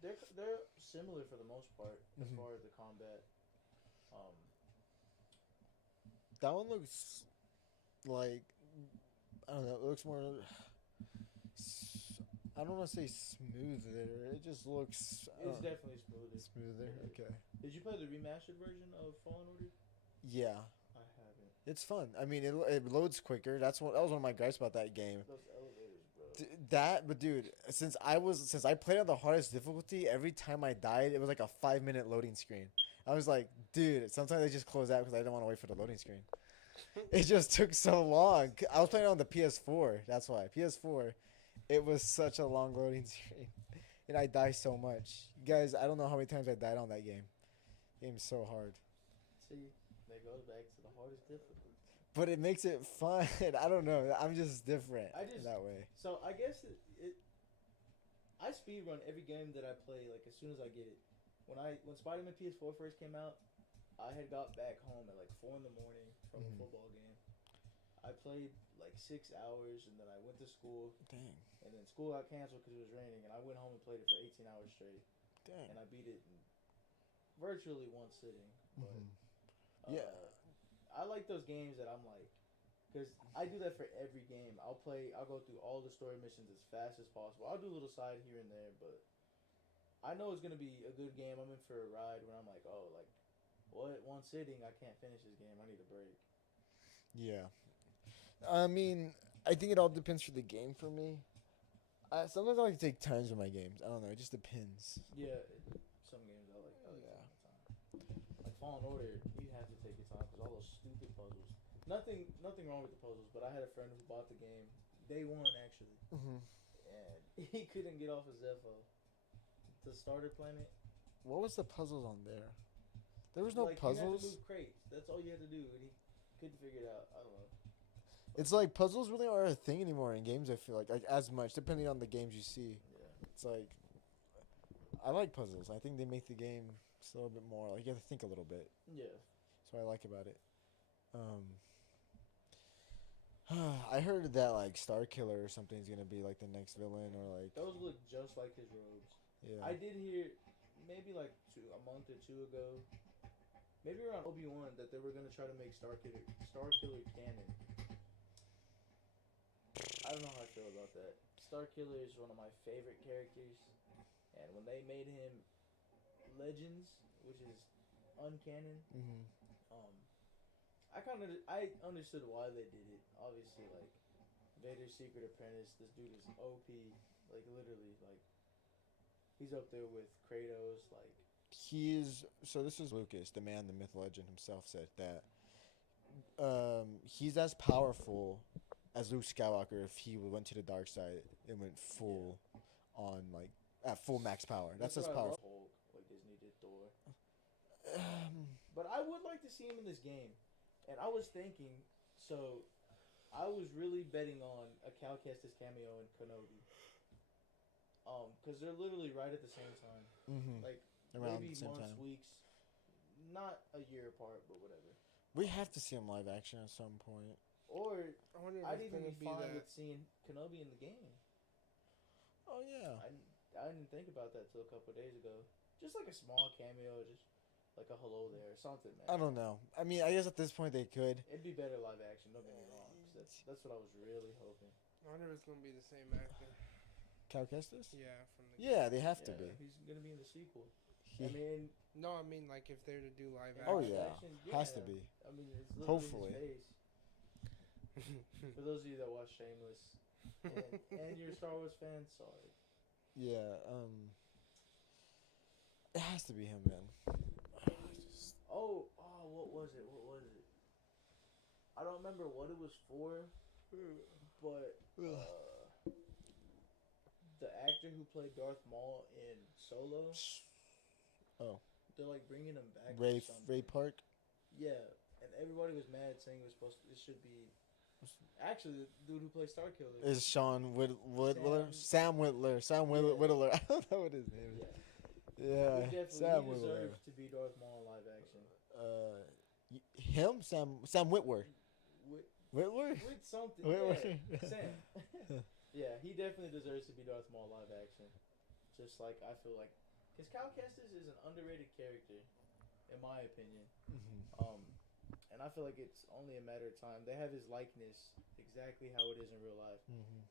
they're similar for the most part as Mhm. far as the combat. That one looks like I don't know. It looks more. I don't want to say smoother. It just looks. It's definitely smoother. smoother. Okay. Did you play the remastered version of Fallen Order? Yeah, I haven't. it's fun. I mean, it loads quicker. That was one of my gripes about that game. Those elevators, bro. But dude, since I played on the hardest difficulty, every time I died, it was like a 5-minute loading screen. I was like, dude, sometimes I just close out because I didn't want to wait for the loading screen. It just took so long. I was playing on the PS4. That's why PS4. It was such a long loading screen. and I die so much. Guys, I don't know how many times I died on that game. Game's so hard. See, that goes back to the hardest difficulty. But it makes it fun. I don't know. I'm just different in I that way. So I guess I speed run every game that I play. Like as soon as I get it. When Spider-Man PS4 first came out, I had got back home at like 4 in the morning from a football game. I played like 6 hours, and then I went to school. Dang. And then school got canceled because it was raining, and I went home and played it for 18 hours straight. Dang. And I beat it in virtually one sitting. But Yeah. I like those games that I'm like, because I do that for every game. I'll go through all the story missions as fast as possible. I'll do a little side here and there, but I know it's gonna be a good game. I'm in for a ride when I'm like, oh, like, what? One sitting, I can't finish this game. I need a break. Yeah. I mean, I think it all depends for the game for me. Sometimes I like to take turns with my games. I don't know. It just depends. Yeah, some games I like. Yeah. Like Fallen Order, you have to take your time because all those stupid puzzles. Nothing wrong with the puzzles, but I had a friend who bought the game day one actually, and he couldn't get off of Zepho. The starter planet. What was the puzzles on there? There was no like, You had puzzles. to move crates. That's all you had to do, and he couldn't figure it out. I don't know. It's like puzzles really aren't a thing anymore in games. I feel like as much, depending on the games you see. Yeah. It's like I like puzzles. I think they make the game just a little bit more like you have to think a little bit. Yeah. That's what I like about it. I heard that like Star Killer or something is gonna be like the next villain or like Those look just like his robes. yeah. I did hear maybe like a month or two ago, maybe around Obi-Wan, that they were gonna try to make Star Killer canon. I don't know how I feel about that. Star Killer is one of my favorite characters, and when they made him Legends, which is uncanon, I understood why they did it. Obviously, like Vader's Secret Apprentice, this dude is OP, like literally, like he's up there with Kratos, like. This is Lucas, the man, the myth, legend himself said that he's as powerful as Luke Skywalker if he went to the dark side and went full on like at full max power. That's as what I powerful. love Hulk, like Disney did Thor. But I would like to see him in this game, and I was thinking, so I was really betting on a Cal Kestis cameo in Kenobi. Because they're literally right at the same time. Like, Around maybe the same months, time. weeks, not a year apart, but whatever. We have to see him live action at some point. Or I wonder if I'd it's even gonna be be fine that. with seeing Kenobi in the game. Oh yeah. I didn't think about that till a couple of days ago. Just like a small cameo, just like a hello there or something, man. I don't know. I mean, I guess at this point they could. It'd be better live action. Don't get me wrong. 'Cause that's what I was really hoping. I wonder if it's gonna be the same actor. Cal Kestis? Yeah, from the. Yeah, they have to Yeah, be. he's gonna be in the sequel. He- I mean, No, I mean like if they're to do live in Oh, action. yeah. live action, Has to be. I mean, it's literally Hopefully. his face. For those of you that watch Shameless and you're a Star Wars fan, sorry. Yeah. It has to be him, man. Oh, what was it? I don't remember what it was for, but the actor who played Darth Maul in Solo. Oh. They're like bringing him back. Ray or something. Ray Park. Yeah, and everybody was mad saying it should be. Actually, the dude who plays Star Killer. Is Sean Whittler? Sam Whittler. Sam Yeah. Whittler. I don't know what his name is. Yeah. Yeah. He Sam definitely Whittler. deserves to be Darth Maul in live action. Him? Sam Whitwer. Whitwer? With something. Whitwer. Yeah, Sam. Yeah, he definitely deserves to be Darth Maul live action. Just like I feel like, because Cal Kestis is an underrated character, in my opinion. And I feel like it's only a matter of time. They have his likeness exactly how it is in real life.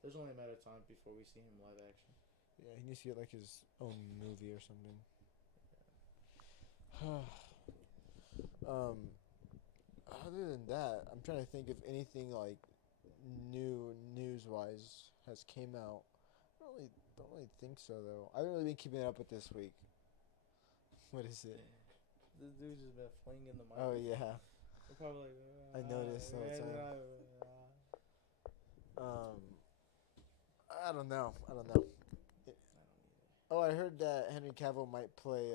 There's only a matter of time before we see him live action. Yeah, he needs to get like his own movie or something. Other than that, I'm trying to think if anything like new news-wise has came out. Don't really think so though. I haven't really been keeping it up with this week. What is it? This dude's just been flinging the mic. Oh yeah. They're probably like, I noticed all the time. I don't know. I don't either. Oh, I heard that Henry Cavill might play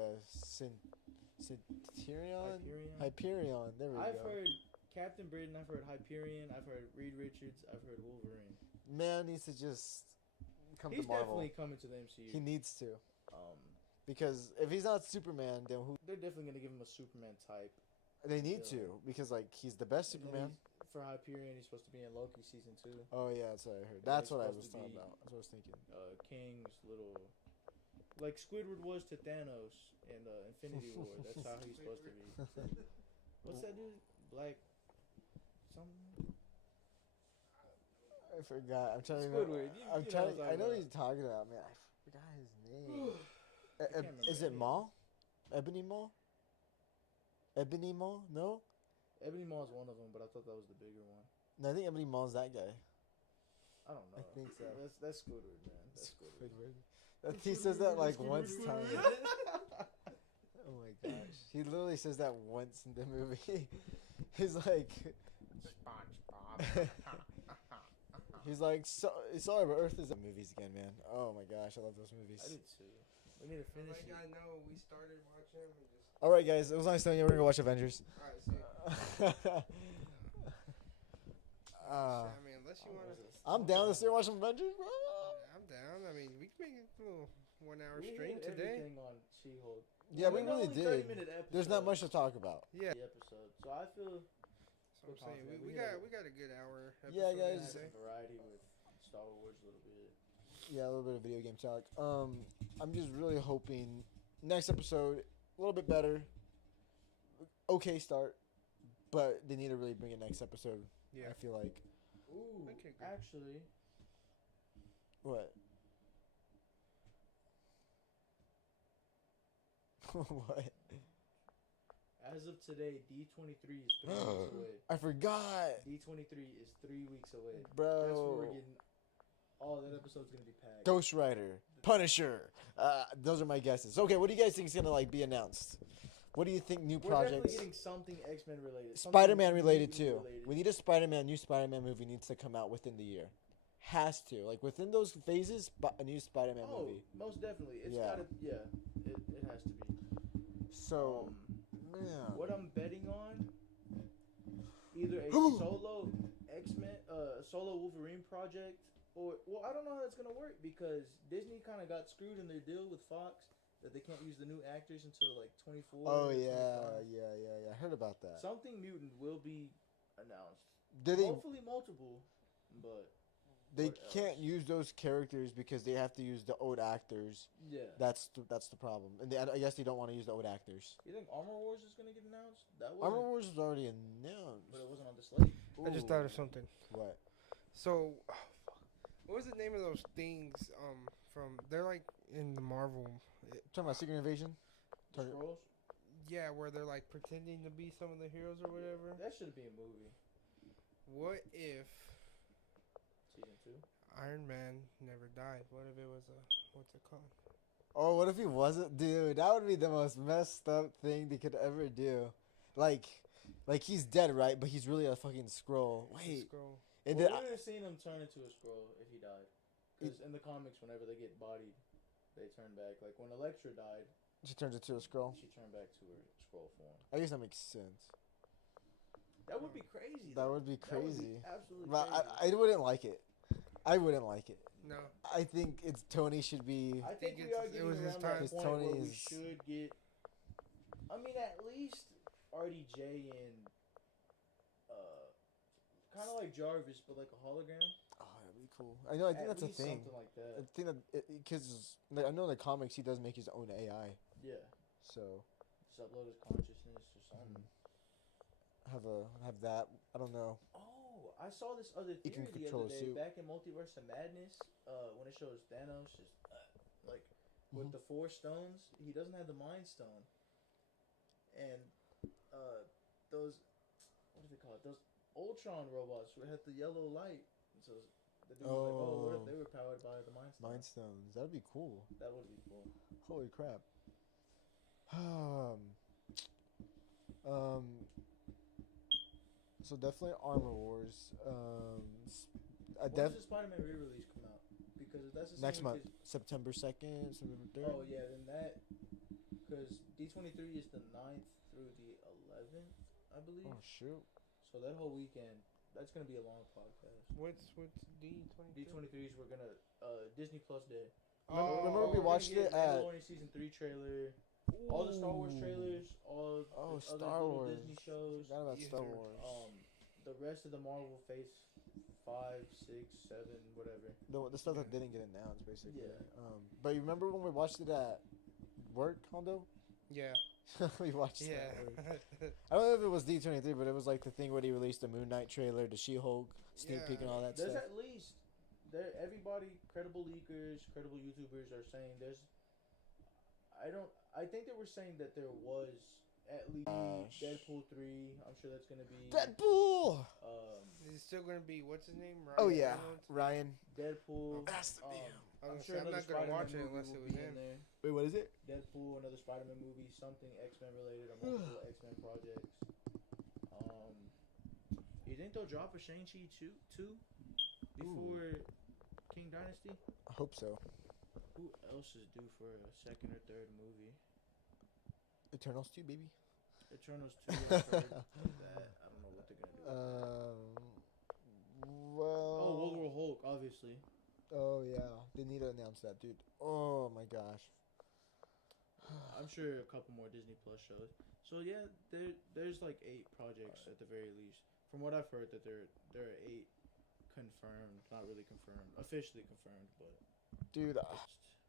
Centurion? Hyperion. Hyperion. There we I've go. heard Captain Britain. I've heard Hyperion. I've heard Reed Richards. I've heard Wolverine. Man needs to just come He's to Marvel. definitely coming to the MCU. He needs to. um, Because if he's not Superman, then who? they're definitely gonna give him a Superman type. They need Yeah. to. Because, like, he's the best And then Superman. for Hyperion, he's supposed to be in Loki season 2. Oh, yeah, that's what I heard. And That's he's what I supposed was to talking be- about. That's what I was thinking. King's little, like Squidward was to Thanos in Infinity War. That's how he's supposed to be. What's that dude? Black something. I forgot. I'm trying to Squidward. remember. You I'm know trying. what I'm I know what talking he's talking about, man. I forgot his name. can't remember Is his it name. Maul? Ebony Maul? Ebony Maul? No? Ebony Maw is one of them, but I thought that was the bigger one. No, I think Ebony Maul's that guy. I don't know. I think so. That's Squidward, man. That's Squidward. He says that like once time. Oh my gosh. He literally says that once in the movie. He's like, SpongeBob. he's like, sorry, but Earth is movies again, man. Oh my gosh, I love those movies. I did too. We need to finish Like, it. I know we started watching them and just. All right, guys, it was nice knowing you. We're gonna go watch Avengers. Alright, see. uh, I mean, unless you want to. I'm down to start watching Avengers, bro. I'm down. I mean, we can make it a little 1 hour We stream hit today. everything on She-Hulk. Yeah, we They're really only did. 30-minute There's not much episodes. to talk about. Yeah. The episode. So I feel So I'm saying confident. we We got hit we got a good hour. Yeah, episode guys. have today. some variety with Star Wars a little bit. Yeah, a little bit of video game talk. I'm just really hoping next episode a little bit better. Okay start, but they need to really bring it next episode. Yeah. I feel like Ooh, Okay, good. actually, what? What? as of today, D23 is 3 weeks away. I forgot, D23 is 3 weeks away. That's bro. where we're getting. Oh, that episode's gonna be packed. Ghost Rider, Punisher. Those are my guesses. Okay, what do you guys think is gonna like be announced? What do you think new We're definitely projects? getting something X-Men related. something Spider-Man related mutant too. related. We need a new Spider-Man movie needs to come out within the year. Has to, like within those phases, a new Spider-Man Oh, movie. most definitely. It's Yeah. gotta. Yeah, it has to be. So, man, What I'm betting on, either a solo X-Men, solo Wolverine project, or well, I don't know how that's gonna work because Disney kind of got screwed in their deal with Fox that they can't use the new actors until like 24. oh or yeah, 25. yeah. I heard about that. Something mutant will be announced. Do they? Hopefully multiple, but They what can't else? use those characters because they have to use the old actors. yeah. That's the problem. And I guess they don't want to use the old actors. You think Armor Wars is gonna get announced? That was Armor Wars was already announced. but it wasn't on the slate. I just thought of something. What? So, what was the name of those things? From they're like in the Marvel. Talking about Secret Invasion? The Target- Scrolls. Yeah, where they're like pretending to be some of the heroes or whatever. That should be a movie. What if Season 2. Iron Man never died? What if it was a what's it called? Oh, what if he wasn't? Dude, that would be the most messed up thing they could ever do. Like he's dead, right? But he's really a fucking scroll. Wait. Scroll. And Well, then, we would have seen him turn into a scroll if he died. Because in the comics, whenever they get bodied, they turn back. Like when Elektra died, she turns into a scroll. she turned back to her scroll form. I guess that makes sense. That would be crazy. That though. would be That would be crazy. absolutely But crazy. I wouldn't like it. I wouldn't like it. No. I think it's Tony should be. I think we it's- are it getting was his around time. that Because point Tony where we is- should get. I mean, at least RDJ and kind of like Jarvis, but like a hologram. Oh, that'd be cool. I know. I think At that's a least thing. Something like I that. think that because I know in the comics he does make his own AI. Yeah. So Just upload his consciousness or something. have that. I don't know. Oh, I saw this other He can theory the control other a day suit. back in Multiverse of Madness. When it shows Thanos just like with Mhm. the 4 stones, he doesn't have the Mind Stone. And those what do they call it? Those Ultron robots who had the yellow light. And so the dude was like, "Oh, what if they were powered by the Mind Stone?" Mind stones. That'd be cool. That would be cool. Holy crap. So definitely Armor Wars. When does the Spider-Man re-release come out? because if that's the Next same month, September 2nd, September 3rd. Oh yeah, then that because D23 is the 9th through the 11th, I believe. Oh shoot. So that whole weekend, that's gonna be a long podcast. What's D23? D23 is we're gonna Disney Plus Day. Remember we We're gonna watched get it at Mandalorian season 3 trailer, all the Star Wars trailers, all Oh, the other Star little Wars. Disney shows. Forgot about Star Yes, sir. Wars. The rest of the Marvel Phase 5, 6, 7, whatever. The stuff that didn't get announced, basically. Yeah. But you remember when we watched it at work, Hondo? Yeah. We watched it Yeah. at work. I don't know if it was D23, but it was like the thing where he released the Moon Knight trailer, the She-Hulk sneak peek and all that There's stuff. at least everybody, credible leakers, credible YouTubers are saying there's. I think they were saying that there was at least Deadpool 3. I'm sure that's gonna be Deadpool! Is it still gonna be what's his name? Ryan Oh, yeah. Reynolds? Ryan. Deadpool. Has to be him. I'm I'm another not gonna Spider-Man watch it movie unless will it was be him. in there. Wait, what is it? Deadpool, another Spider-Man movie, something X-Men related, or multiple X-Men projects. You think they'll drop a Shang-Chi 2 before King Dynasty? I hope so. Who else is due for a second or third movie? Eternals 2, baby. Eternals 2, I've heard of that. I don't know what they're gonna do. Well. World War Hulk, obviously. Oh, yeah. They need to announce that, dude. Oh, my gosh. I'm sure a couple more Disney Plus shows. So yeah, there's like 8 projects at the very least. From what I've heard, that there are 8 confirmed, not really confirmed, officially confirmed, but Dude,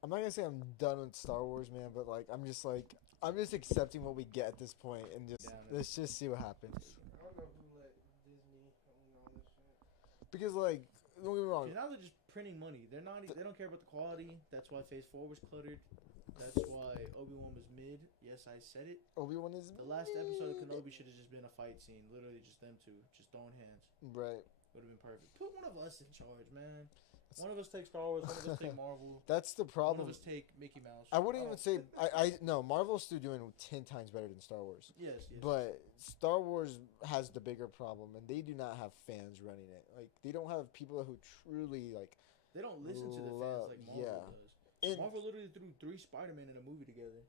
I'm not gonna say I'm done with Star Wars, man, but like I'm just accepting what we get at this point and just let's just see what happens. I don't know who let Disney own all this shit. Because like, don't get me wrong. now they're just printing money. They don't care about the quality. That's why Phase 4 was cluttered. That's why Obi-Wan was mid. Yes, I said it. Obi-Wan is The last episode of Kenobi should have just been a fight scene. Literally just them two, just throwing hands. right. Would have been perfect. Put one of us in charge, man. One of us take Star Wars, one of us take Marvel. That's the One problem. of us take Mickey Mouse. I wouldn't even say no. Marvel's still doing 10 times better than Star Wars. Yes. But Star Wars has the bigger problem, and they do not have fans running it. Like they don't have people who truly like. They don't listen to the fans like Marvel does. And Marvel literally threw 3 Spider-Man in a movie together.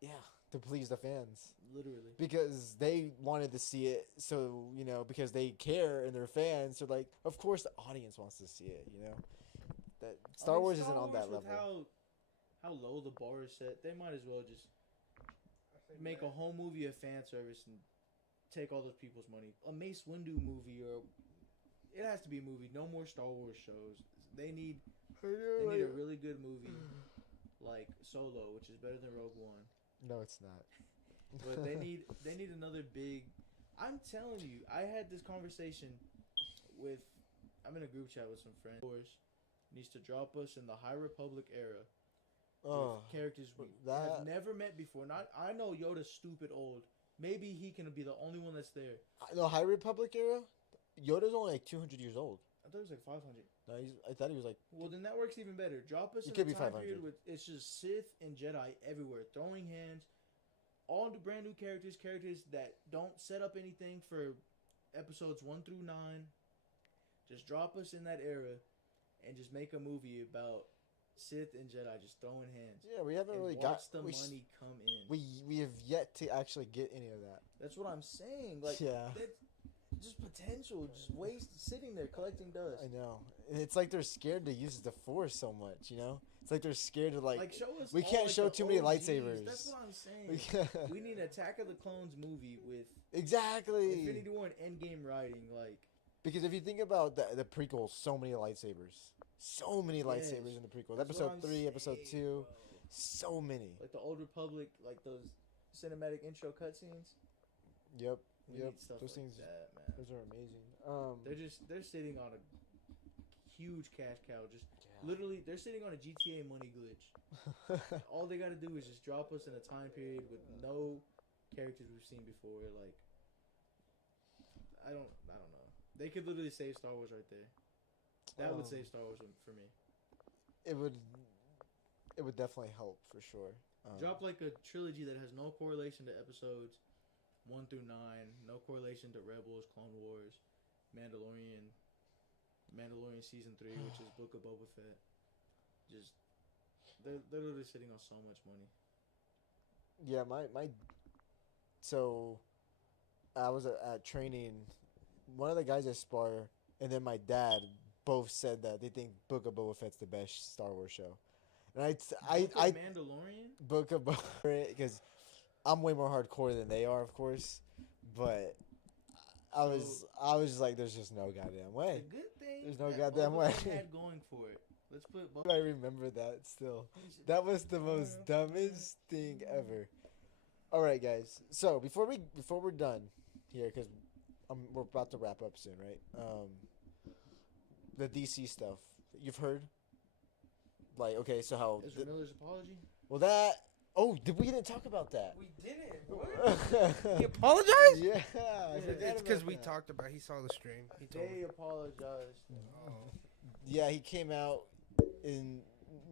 yeah, to please the fans. Literally. Because they wanted to see it, so because they care and they're fans, so like, of course, the audience wants to see it. That Star Wars isn't on that level. How low the bar is set, they might as well just make a whole movie of fan service and take all those people's money. A Mace Windu movie, or it has to be a movie. No more Star Wars shows. They need a really good movie like Solo, which is better than Rogue One. No, it's not. But they need another big. I'm telling you, I had this conversation with. I'm in a group chat with some friends. Needs to drop us in the High Republic era. Oh, With characters we that- have never met before. I know Yoda's stupid old. Maybe he can be the only one that's there. the High Republic era. Yoda's only like 200 years old. I thought it was like 500. No, I thought he was like. Well, then that works even better. Drop us It in could a be time 500. period with it's just Sith and Jedi everywhere, throwing hands. All the brand new characters that don't set up anything for episodes 1 through 9. Just drop us in that era, and just make a movie about Sith and Jedi just throwing hands. Yeah, we haven't And really watch got the we, money come in. we have yet to actually get any of that. That's what I'm saying. Like, Yeah. that's just potential, just waste sitting there collecting dust. I know. And it's like they're scared to use the Force so much. It's like they're scared to like. show us. we all, can't like, show the too many OGs. lightsabers. That's what I'm saying. We need Attack of the Clones movie with Exactly. Infinity War and Endgame writing. Like, Because if you think about the prequels, so many lightsabers. So many lightsabers in the prequels. that's what Episode I'm 3, Episode saying, 2. bro. So many. Like the Old Republic, like those cinematic intro cutscenes. Yep. We Yep. need stuff Those like things. that, man. Those are amazing. They're sitting on a huge cash cow. Just Yeah. literally, they're sitting on a GTA money glitch. All they got to do is just drop us in a time period with no characters we've seen before. Like, I don't know. They could literally save Star Wars right there. That would save Star Wars for me. It would definitely help for sure. Drop like a trilogy that has no correlation to episodes 1 through 9, no correlation to Rebels, Clone Wars, Mandalorian season 3, which is Book of Boba Fett. just they're literally sitting on so much money. Yeah, my so I was at training. One of the guys at Spar and then my dad both said that they think Book of Boba Fett's the best Star Wars show. And Book of Mandalorian. Book of Boba Fett because I'm way more hardcore than they are, of course. But I was just like, there's just no goddamn The way. good thing There's no that goddamn Boba way. Fett had going for it. Let's put I remember that still. That was the most dumbest thing ever. All right, guys. So before we're done here, because we're about to wrap up soon, right? The DC stuff you've heard. Like, okay, so how? Ezra Miller's apology. Well, that. Oh, we didn't talk about that? We didn't. What? He apologized? Yeah, I forgot It's because about we that. talked about. He saw the stream. He told They me. apologized. Oh. Yeah, he came out in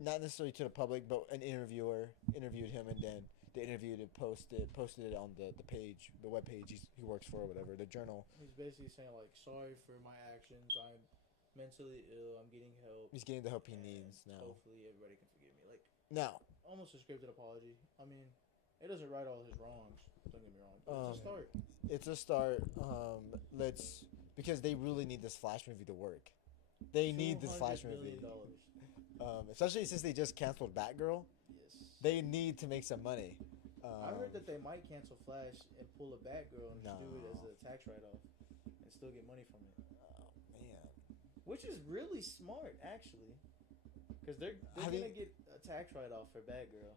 not necessarily to the public, but an interviewer interviewed him, and then the interview posted it on the page, the web page he works for, or whatever, the journal. He's basically saying like, sorry for my actions. I'm mentally ill. I'm getting help. He's getting the help he and needs now. Hopefully, everybody can forgive me. Like Now, almost a scripted apology. I mean, it doesn't right all his wrongs. Don't get me wrong. But it's a start. it's a start. Let's because they really need this Flash movie to work. They need this Flash $200 movie, billion. especially since they just canceled Batgirl. Yes. They need to make some money. I heard that they might cancel Flash and pull a Batgirl and just do it as No. a tax write-off and still get money from it. Oh man. Which is really smart, actually. Because they're I going to mean- get a tax write-off for Batgirl.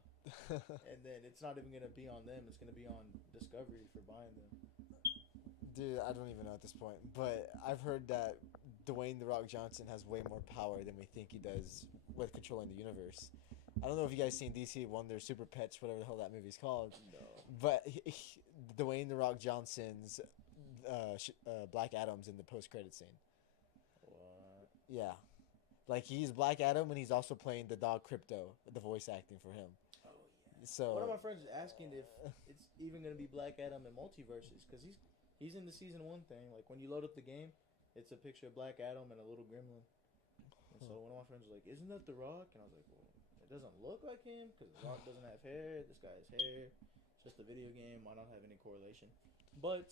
And then it's not even going to be on them. It's going to be on Discovery for buying them. Dude, I don't even know at this point, but I've heard that Dwayne The Rock Johnson has way more power than we think he does with controlling the universe. I don't know if you guys seen DC Wonder Super Pets, whatever the hell that movie's called, No. but Dwayne The Rock Johnson's Black Adam's in the post-credit scene. What? Yeah, like he's Black Adam, and he's also playing the dog Crypto, the voice acting for him. Oh, yeah. So One of my friends is asking if it's even going to be Black Adam in multiverses. Because he's in the season 1 thing. Like, when you load up the game, it's a picture of Black Adam and a little gremlin. And so one of my friends was like, isn't that The Rock? And I was like, well, it doesn't look like him because The Rock doesn't have hair. This guy has hair. It's just a video game. Why not have any correlation? But,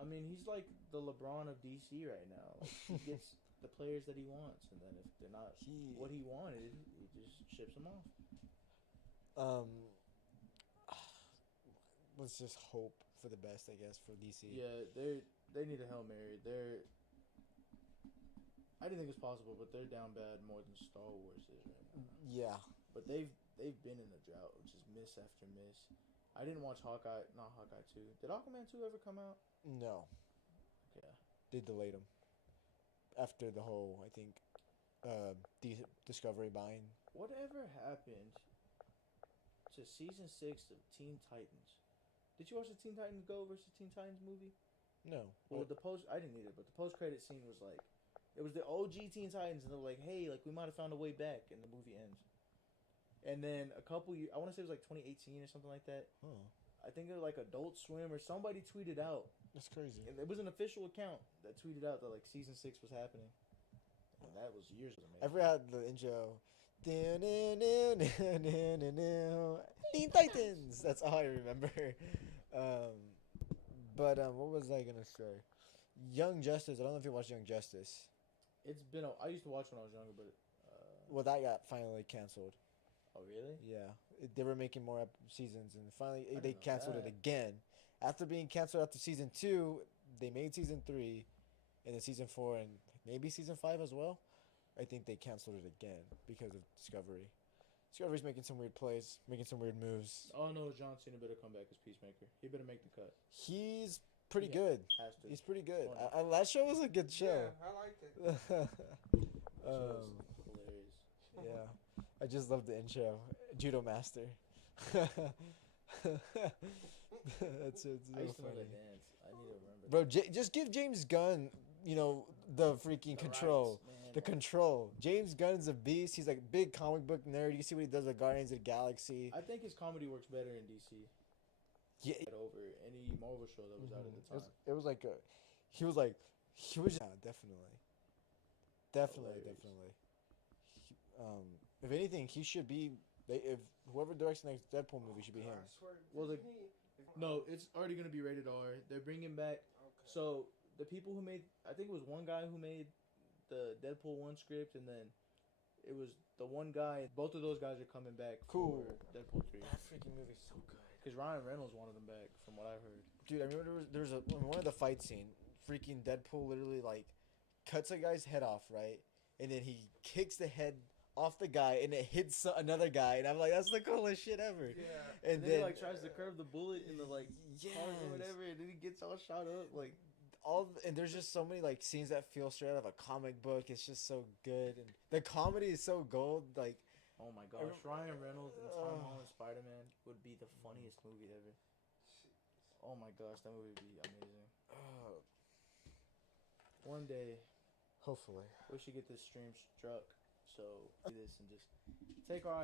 I mean, he's like the LeBron of DC right now. Like, he gets the players that he wants. And then if they're not what he wanted, he just ships them off. Let's just hope for the best, I guess, for DC. Yeah, they need a Hail Mary. I didn't think it was possible, but they're down bad more than Star Wars is right now. Yeah. But they've been in a drought, which is miss after miss. I didn't watch Hawkeye 2. Did Aquaman 2 ever come out? No, Okay. they delayed them after the whole, I think, Discovery buying. Whatever happened to season 6 of Teen Titans? Did you watch the Teen Titans Go versus Teen Titans movie? No. Well, I didn't either, but the post-credit scene was like, it was the OG Teen Titans, and they're like, hey, like, we might have found a way back, and the movie ends. And then a couple years, I want to say it was like 2018 or something like that. Oh, I think it was like Adult Swim or somebody tweeted out. that's crazy. And it was an official account that tweeted out that like season 6 was happening. And that was years ago. Ever had the intro? Teen Titans. That's all I remember. But what was I gonna say? Young Justice. I don't know if you watched Young Justice. It's been. I used to watch when I was younger, but. Well, that got finally canceled. Oh really? Yeah, they were making more seasons, and finally I they didn't know canceled it that. again. After being canceled after season 2, they made season 3, and then season 4, and maybe season 5 as well. I think they canceled it again because of Discovery. Discovery's making some weird plays, making some weird moves. Oh no, John Cena better come back as Peacemaker. He better make the cut. He's pretty Yeah. good. Has to. He's pretty good. Funny. That show was a good show. Yeah, I liked it. That show's hilarious. Yeah, I just love the intro. Judo Master. It's I so used to know funny. that dance. I need to remember. Bro, just give James Gunn, the freaking control. Rights, man. The control. James Gunn's a beast. He's like a big comic book nerd. You see what he does with Guardians of the Galaxy. I think his comedy works better in DC. Yeah. Over any Marvel show that was out at the time. It was like he was yeah, definitely. Hilarious. Definitely. If anything, he should be. If whoever directs the next Deadpool movie should be him. I swear, Well, didn't he? No, it's already gonna be rated R. They're bringing back. Okay. So the people who made, I think it was one guy who made the Deadpool 1 script, and then it was the one guy. Both of those guys are coming back Cool. for Deadpool 3. That freaking movie's so good. Because Ryan Reynolds wanted them back, from what I heard. Dude, I remember there was one of the fight scene. Freaking Deadpool literally like cuts a guy's head off, right, and then he kicks the head off the guy, and it hits another guy, and I'm like, that's the coolest shit ever. Yeah. And then he like tries to curve the bullet in the like car or whatever, and then he gets all shot up like. And there's just so many like scenes that feel straight out of a comic book. It's just so good, and the comedy is so gold. Like, Oh my gosh, Ryan Reynolds and Tom Holland Spider-Man would be the funniest movie ever. Oh my gosh, that movie would be amazing. One day, hopefully. we should get this stream struck. So do this and just take our